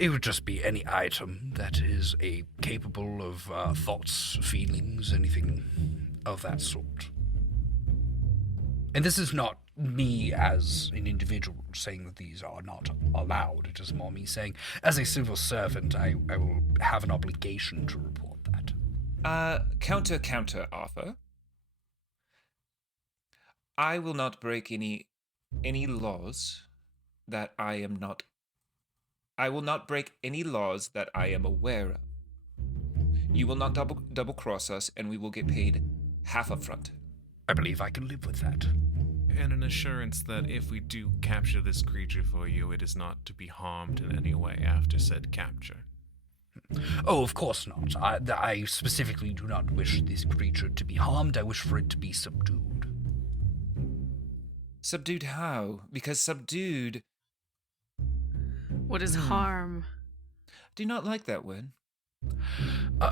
It would just be any item that is capable of thoughts, feelings, anything of that sort. And this is not me as an individual saying that these are not allowed. It is more me saying, as a civil servant, I will have an obligation to report that. Counter offer. I will not break any laws that I will not break any laws that I am aware of. You will not double cross us, and we will get paid half up front. I believe I can live with that. And an assurance that if we do capture this creature for you, it is not to be harmed in any way after said capture. Oh, of course not. I specifically do not wish this creature to be harmed. I wish for it to be subdued. Subdued how? Because subdued... What is harm? Do not like that word.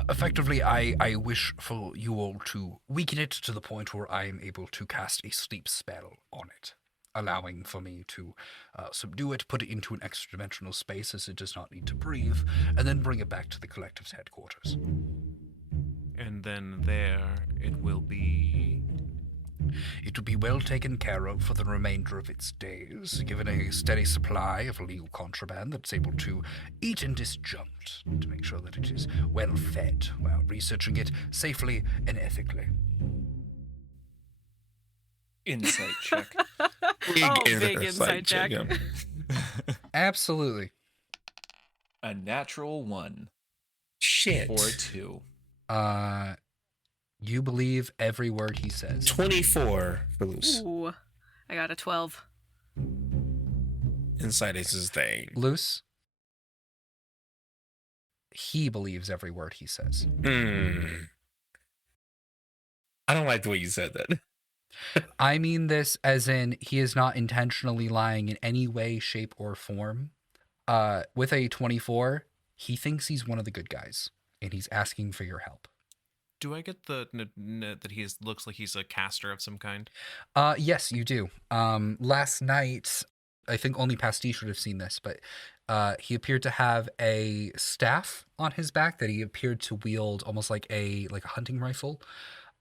Effectively, I wish for you all to weaken it to the point where I am able to cast a sleep spell on it, allowing for me to subdue it, put it into an extra-dimensional space as it does not need to breathe, and then bring it back to the collective's headquarters. And then there it will be... It will be well taken care of for the remainder of its days, given a steady supply of illegal contraband that's able to eat and disjunct to make sure that it is well fed while researching it safely and ethically. Insight check. Big insight check. Absolutely. A natural 1. Shit. Or 2. You believe every word he says. 24 for Luce. Ooh, I got a 12. Insight is his thing. Luce? He believes every word he says. I don't like the way you said that. I mean this as in he is not intentionally lying in any way, shape, or form. With a 24, he thinks he's one of the good guys, and he's asking for your help. Do I get that he looks like he's a caster of some kind? Yes, you do. Last night, I think only Pastiche would have seen this, but he appeared to have a staff on his back that he appeared to wield almost like a hunting rifle.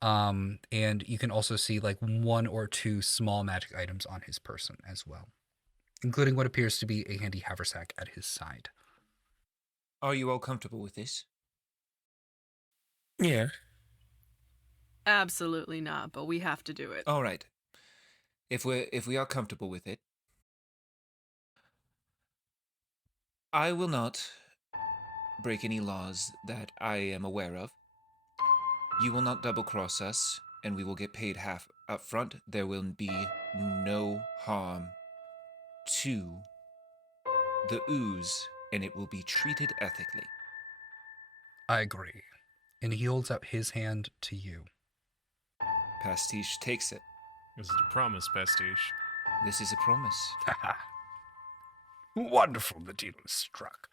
And you can also see like 1 or 2 small magic items on his person as well, including what appears to be a handy haversack at his side. Are you all comfortable with this? Yeah. Absolutely not, but we have to do it. All right. If we are comfortable with it, I will not break any laws that I am aware of. You will not double-cross us, and we will get paid half up front. There will be no harm to the ooze, and it will be treated ethically. I agree. And he holds out his hand to you. Pastiche takes it. Is it a promise, Pastiche? This is a promise. Wonderful, the deal is struck.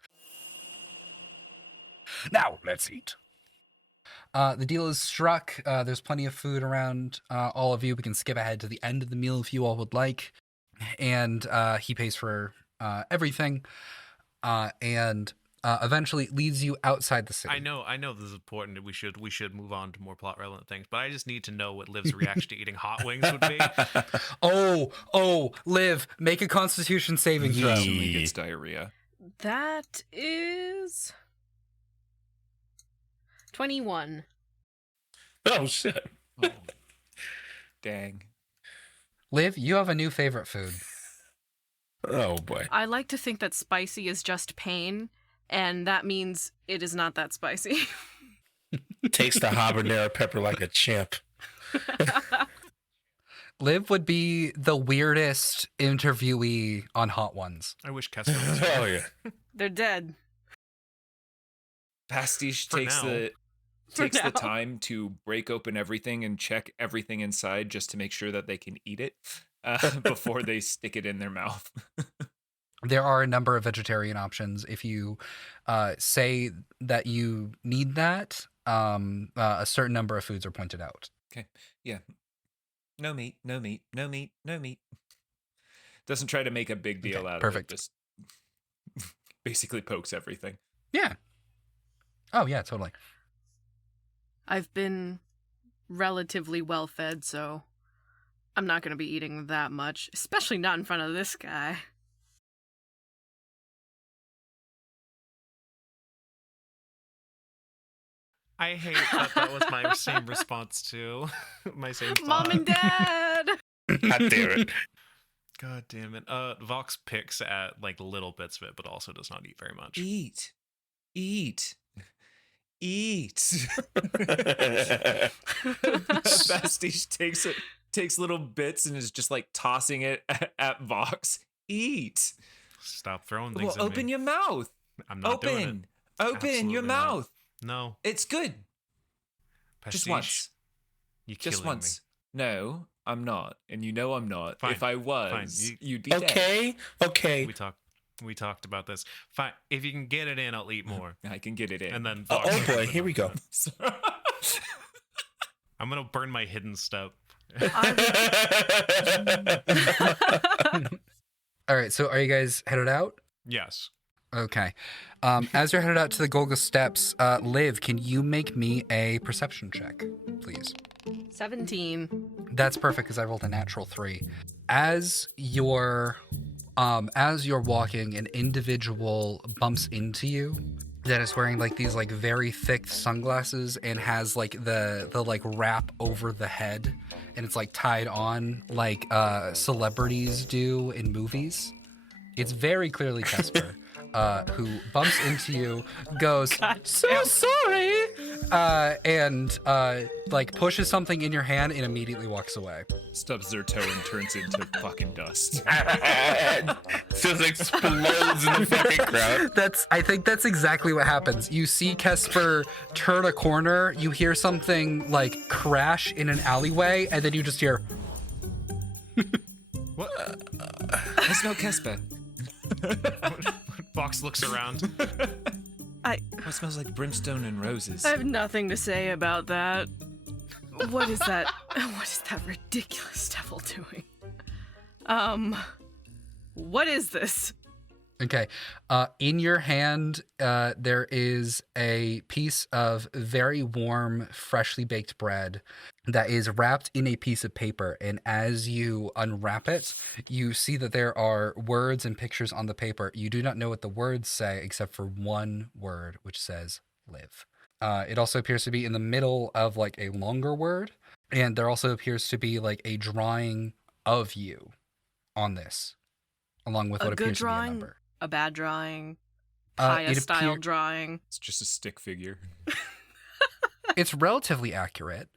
Now, let's eat. The deal is struck. There's plenty of food around all of you. We can skip ahead to the end of the meal if you all would like. And he pays for everything. And eventually leads you outside the city. I know this is important. We should move on to more plot relevant things, but I just need to know what Liv's reaction to eating hot wings would be. Oh, Liv, make a Constitution saving throw. He gets diarrhea. That is 21. Oh, shit. Oh. Dang. Liv, you have a new favorite food. Oh, boy. I like to think that spicy is just pain, and that means it is not that spicy. Takes the habanero pepper like a champ. Liv would be the weirdest interviewee on Hot Ones. I wish Kessler was here. Oh, yeah. They're dead. Pastiche For takes now. the time to break open everything and check everything inside just to make sure that they can eat it before they stick it in their mouth. There are a number of vegetarian options. If you say that you need that, a certain number of foods are pointed out. Okay. Yeah. No meat, no meat, no meat, no meat. Doesn't try to make a big deal out perfect. of it. Just basically pokes everything. Yeah. Oh, yeah, totally. I've been relatively well fed, so I'm not going to be eating that much, especially not in front of this guy. I hate that was my same response to my same thought. Mom and Dad! God damn it. God damn it. Vox picks at like little bits of it, but also does not eat very much. Eat. Pastiche takes little bits and is just like tossing it at Vox. Eat. Stop throwing things Well, at open me. your mouth. I'm not doing it. Open your Absolutely not. mouth. No. It's good. Just Pastiche, once. You're Just killing once. No, I'm not. And you know I'm not. Fine. If I was, Fine. you'd be dead. Okay. me. We talked about this. Fine. If you can get it in, I'll eat more. I can get it in. And then Oh, Vox boy, here we go. I'm gonna burn my hidden step. All right, so are you guys headed out? Yes. Okay. As you're headed out to the Golga Steps, Liv, can you make me a perception check, please? 17. That's perfect because I rolled a natural 3. As you're walking, an individual bumps into you that is wearing like these like very thick sunglasses and has like the like wrap over the head, and it's like tied on like celebrities do in movies. It's very clearly Kesper. Who bumps into you, goes, so sorry, and like pushes something in your hand and immediately walks away. Stubs their toe and turns into fucking dust. Just explodes in the fucking crowd. I think that's exactly what happens. You see Kesper turn a corner, you hear something like crash in an alleyway, and then you just hear, What? I smell Kesper. Vox looks around. It smells like brimstone and roses. I have nothing to say about that. What is that? What is that ridiculous devil doing? What is this? Okay. In your hand, there is a piece of very warm, freshly baked bread that is wrapped in a piece of paper. And as you unwrap it, you see that there are words and pictures on the paper. You do not know what the words say, except for one word, which says live. It also appears to be in the middle of like a longer word. And there also appears to be like a drawing of you on this, along with what appears to be a number. A bad drawing, It Kaya-style drawing. It's just a stick figure. It's relatively accurate,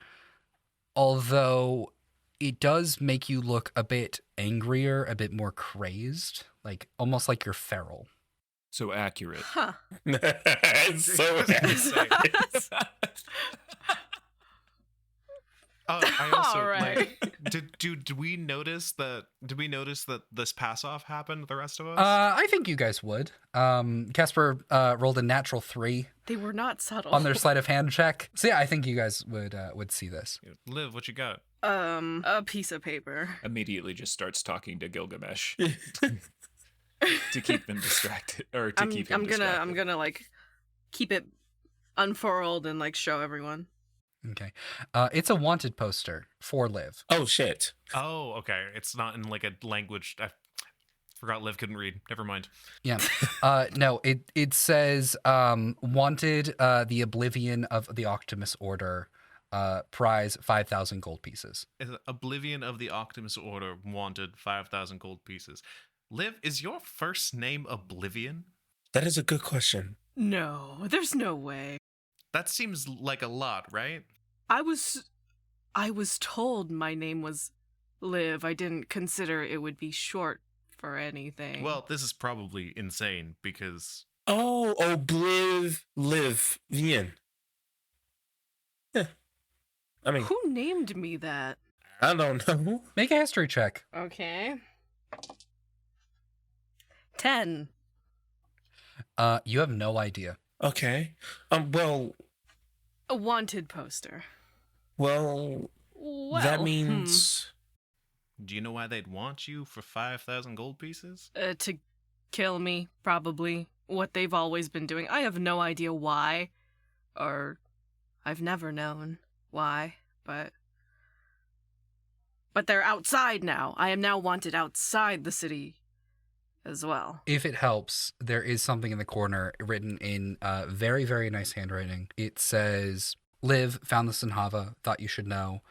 although it does make you look a bit angrier, a bit more crazed, like almost like you're feral. So accurate. Huh. It's so accurate. I also All right. like, did we notice that this pass off happened, the rest of us? I think you guys would. Casper rolled a natural 3 They were not subtle. on their sleight of hand check. So yeah, I think you guys would see this. Liv, what you got? A piece of paper. Immediately just starts talking to Gilgamesh to keep them distracted, or to keep him distracted. I'm gonna like keep it unfurled and like show everyone. Okay. It's a wanted poster for Liv. Oh shit. Oh, okay. It's not in like a language. I forgot Liv couldn't read. Never mind. Yeah. No, it says wanted the oblivion of the Optimus Order, prize 5,000 gold pieces. Oblivion of the Optimus Order wanted 5,000 gold pieces. Liv, is your first name Oblivion? That is a good question. No, there's no way. That seems like a lot, right? I was told my name was Liv. I didn't consider it would be short for anything. Well, this is probably insane because... Oh, Oblivion. Yeah. I mean, who named me that? I don't know. Make a history check. Okay. 10. You have no idea. Okay. Well, A wanted poster. well, Well, that means Do you know why they'd want you for 5,000 gold pieces? to kill me, probably. What they've always been doing. I have no idea why, or I've never known why, but they're outside now. I am now wanted outside the city as well. If it helps, there is something in the corner written in very, very nice handwriting. It says, Liv, found this in Hava, thought you should know.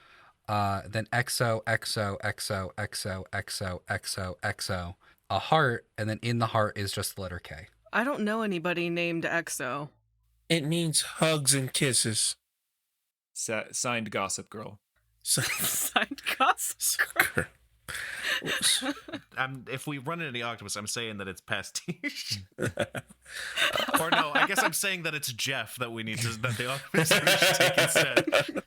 Then XO, XO, XO, XO, XO, XO, XO, a heart, and then in the heart is just the letter K. I don't know anybody named EXO. it means hugs and kisses. Signed Gossip Girl. Signed Gossip. If we run into the octopus, I'm saying that it's Pastiche. Or no, I guess I'm saying that it's Jeff that the octopus should take instead.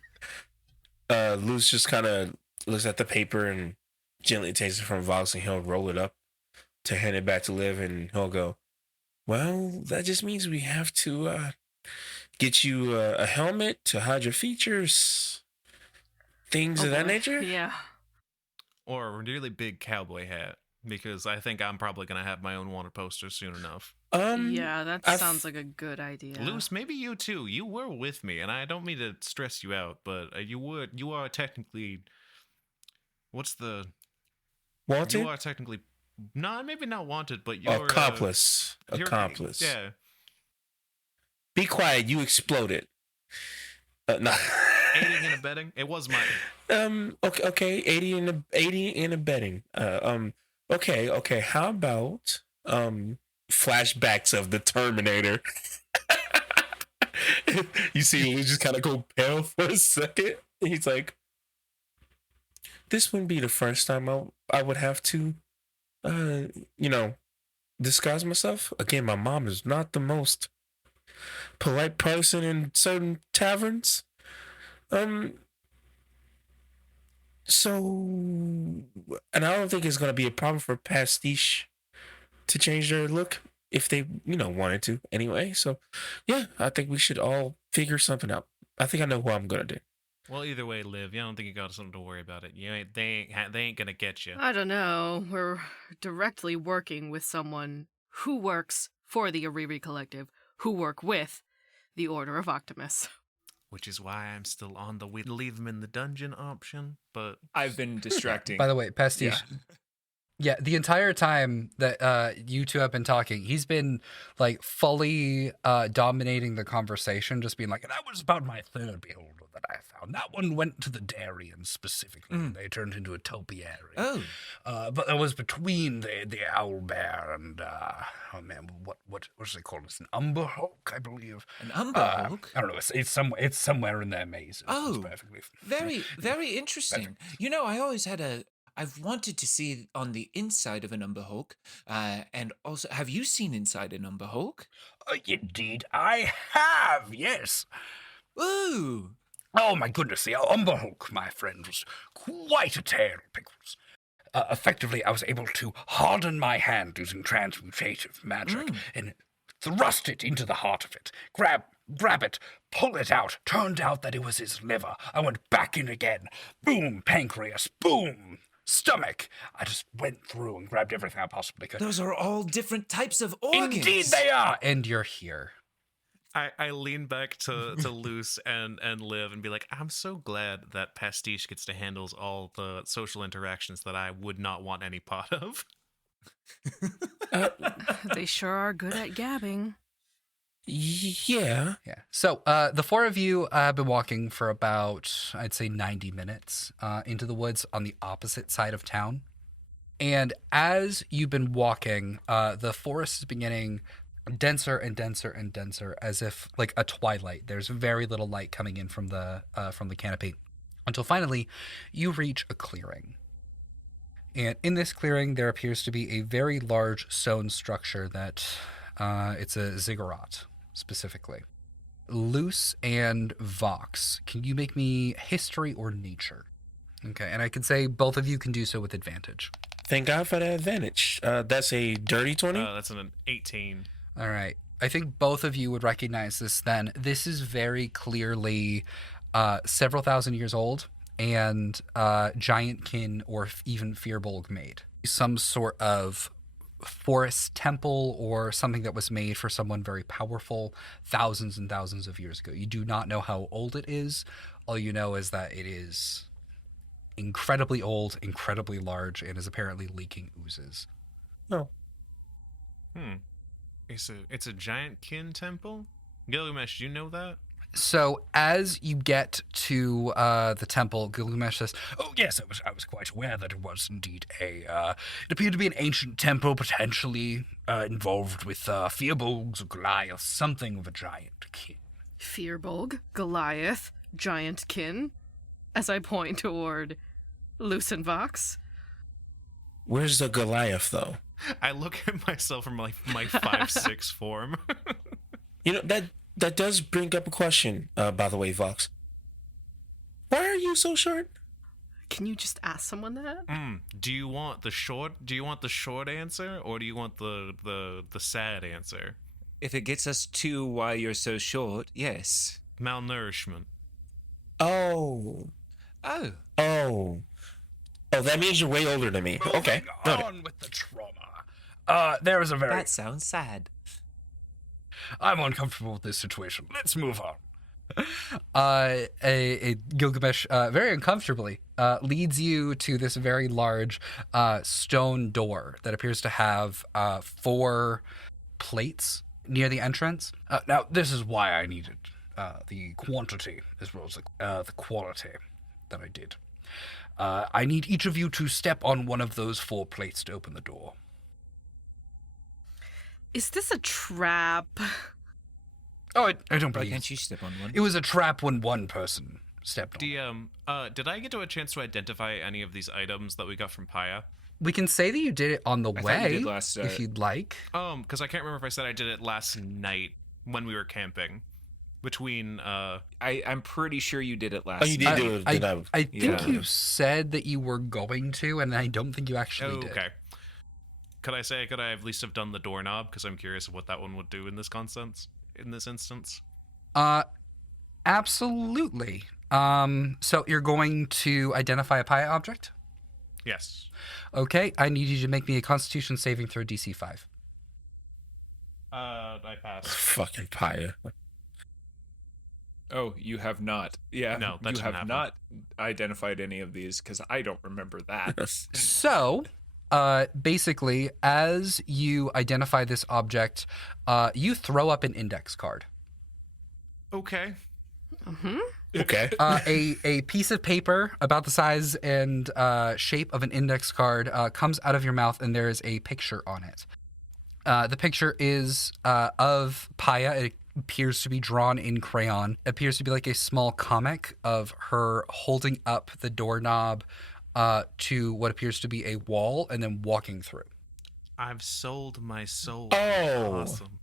Luz just kind of looks at the paper and gently takes it from Vox, and he'll roll it up to hand it back to Liv, and he'll go, well, that just means we have to get you a helmet to hide your features, things of that nature. Yeah. Or a really big cowboy hat, because I think I'm probably going to have my own wanted poster soon enough. Yeah, that sounds like a good idea. Luce, maybe you too. You were with me, and I don't mean to stress you out, but you are technically, what's the... Wanted? You are technically, maybe not wanted, but you're... Accomplice. Accomplice. Yeah. Be quiet, you exploded. No. Aiding and abetting? It was mine. Okay, 80 and abetting. Okay, how about flashbacks of the Terminator? You see him just kind of go pale for a second. He's like, this wouldn't be the first time I would have to disguise myself. Again, my mom is not the most polite person in certain taverns. So, and I don't think it's going to be a problem for Pastiche to change their look if they, wanted to anyway. So, yeah, I think we should all figure something out. I think I know what I'm going to do. Well, either way, Liv, I don't think you got something to worry about it. They ain't going to get you. I don't know. We're directly working with someone who works for the Ariri Collective, who work with the Order of Optimus. Which is why I'm still on the we leave him in the dungeon option, but I've been distracting. By the way, Pastiche. Yeah, the entire time that you two have been talking, he's been like fully dominating the conversation, just being like, "And that was about my third beholder that I found. That one went to the Darien specifically. And they turned into a topiary. Oh. But it was between the owl bear and oh man, what's it called? It's an umber hulk, I believe. An umber hulk? I don't know. It's somewhere in their maze. Oh, very interesting. You know, I've wanted to see on the inside of an umber hulk, and also, have you seen inside an umber hulk? Indeed, I have, yes. Ooh. Oh my goodness, the umber hulk, my friend, was quite a tale, Pickles. Effectively, I was able to harden my hand using transmutative magic and thrust it into the heart of it. Grab it, pull it out. Turned out that it was his liver. I went back in again. Boom, pancreas. Boom, stomach. I just went through and grabbed everything I possibly could. Those are all different types of organs. Indeed they are. And you're here. I lean back to Luce and Liv and be like, I'm so glad that Pastiche gets to handle all the social interactions that I would not want any part of. They sure are good at gabbing. Yeah. So the four of you have been walking for about, I'd say, 90 minutes into the woods on the opposite side of town. And as you've been walking, the forest is beginning denser and denser and denser, as if like a twilight. There's very little light coming in from the canopy, until finally you reach a clearing. And in this clearing, there appears to be a very large stone structure that it's a ziggurat, specifically. Luce and Vox, can you make me history or nature? Okay, and I can say both of you can do so with advantage. Thank God for the advantage. That's a dirty 20? That's an 18. All right. I think both of you would recognize this then. This is very clearly several thousand years old and Giantkin or even Firbolg made. Some sort of forest temple or something that was made for someone very powerful thousands and thousands of years ago. You do not know how old it is. All you know is that it is incredibly old, incredibly large, and is apparently leaking oozes. Oh. It's a Giantkin temple? Gilgamesh, do you know that? So as you get to the temple, Gilgamesh says, "Oh yes, I was quite aware that it was indeed it appeared to be an ancient temple, potentially involved with Firbolgs or Goliath, something of a giant kin." Firbolg, Goliath, Giantkin, as I point toward Luce and Vox. Where's the Goliath, though? I look at myself from like my 5'6" form. You know, that does bring up a question, by the way, Vox. Why are you so short? Can you just ask someone that? Do you want the short answer, or do you want the sad answer? If it gets us to why you're so short, yes. Malnourishment. Oh, that means you're way older than me. Okay. Moving on with the trauma. There is a very... That sounds sad. I'm uncomfortable with this situation. Let's move on. Gilgamesh, very uncomfortably, leads you to this very large stone door that appears to have 4 plates near the entrance. Now, this is why I needed the quantity as well as the quality that I did. I need each of you to step on one of those 4 plates to open the door. Is this a trap? Oh, I don't Why believe can't you step on one? it was a trap when one person stepped on. DM, did I get to a chance to identify any of these items that we got from Paya? We can say that you did it on the I thought way, you did last, if you'd like. Because I can't remember if I said I did it last night when we were camping. Between I'm pretty sure you did it last. Oh, you did do it. I think Yeah. you said that you were going to, and I don't think you actually did. Okay. Could I at least have done the doorknob? Because I'm curious of what that one would do in this instance. Absolutely. So you're going to identify a Paya object? Yes. Okay, I need you to make me a Constitution saving throw DC 5. I passed. Fucking Paya. Oh, you have not. Yeah, No, that you didn't have happen. not identified any of these because I don't remember that. So, basically, as you identify this object, you throw up an index card. Okay. Okay. A piece of paper about the size and shape of an index card comes out of your mouth, and there is a picture on it. The picture is of Paya. It appears to be drawn in crayon. It appears to be like a small comic of her holding up the doorknob to what appears to be a wall and then walking through. I've sold my soul. Oh. Awesome.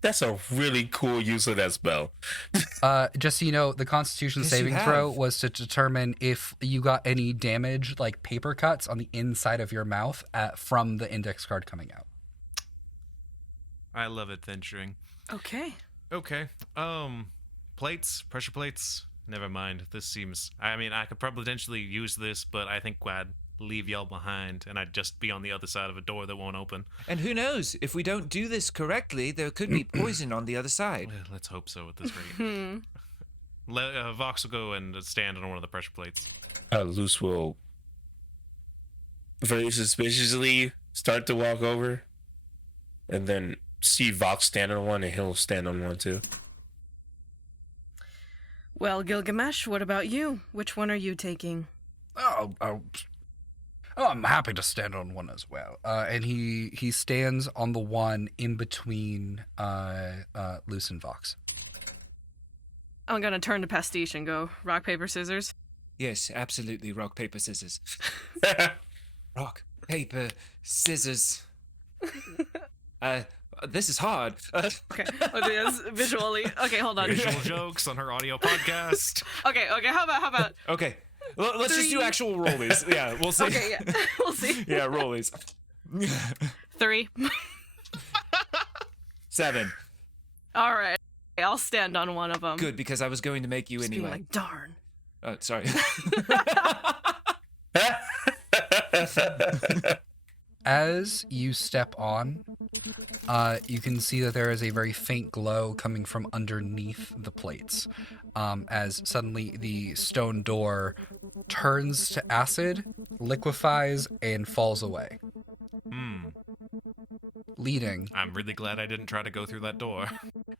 That's a really cool use of that spell. Just so you know, the Constitution Yes, you saving have. throw was to determine if you got any damage, like paper cuts on the inside of your mouth from the index card coming out. I love adventuring. Okay. Okay. Plates, pressure plates. Never mind. This seems. I mean, I could probably potentially use this, but I think I'd leave y'all behind, and I'd just be on the other side of a door that won't open. And who knows? If we don't do this correctly, there could be poison on the other side. Well, let's hope so at this rate. Vox will go and stand on one of the pressure plates. Luce will very suspiciously start to walk over, and then see Vox stand on one, and he'll stand on one too. Well, Gilgamesh, what about you? Which one are you taking? I'm happy to stand on one as well. And he stands on the one in between Luce and Vox. I'm gonna turn to Pastiche and go rock, paper, scissors. Yes, absolutely. Rock, paper, scissors. Rock, paper, scissors. This is hard. Okay, yes, visually. Okay, hold on. Visual jokes on her audio podcast. Okay, how about? Okay, let's just do actual rollies. Yeah, we'll see. Okay, yeah, we'll see. Yeah, rollies. 3. 7. All right, I'll stand on one of them. Good, because I was going to make you Just be anyway. like, darn. Sorry. As you step on, you can see that there is a very faint glow coming from underneath the plates. As suddenly the stone door turns to acid, liquefies, and falls away. Leading I'm really glad I didn't try to go through that door.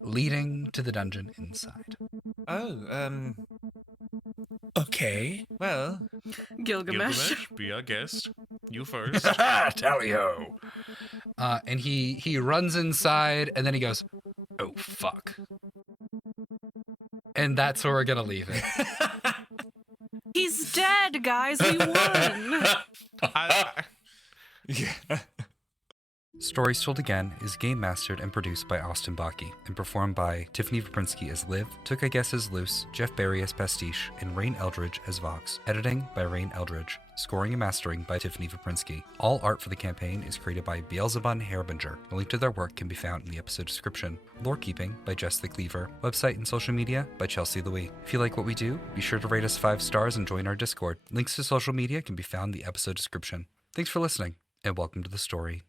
leading to the dungeon inside. Oh, Okay. well, Gilgamesh. Gilgamesh, be our guest. You first. Tally-ho. And he runs inside, and then he goes, "Oh, fuck." And that's where we're gonna leave it. He's dead, guys. We won. yeah. Stories Told Again is game mastered and produced by Austin Baki and performed by Tiffany Veprinski as Liv, Took I Guess as Luce, Jeff Barry as Pastiche, and Rayne Eldridge as Vox. Editing by Rayne Eldridge. Scoring and mastering by Tiffany Veprinski. All art for the campaign is created by Beelzebub Herbinger. A link to their work can be found in the episode description. Lore keeping by Jess the Cleaver. Website and social media by Chelsea Louis. If you like what we do, be sure to rate us 5 stars and join our Discord. Links to social media can be found in the episode description. Thanks for listening, and welcome to the story.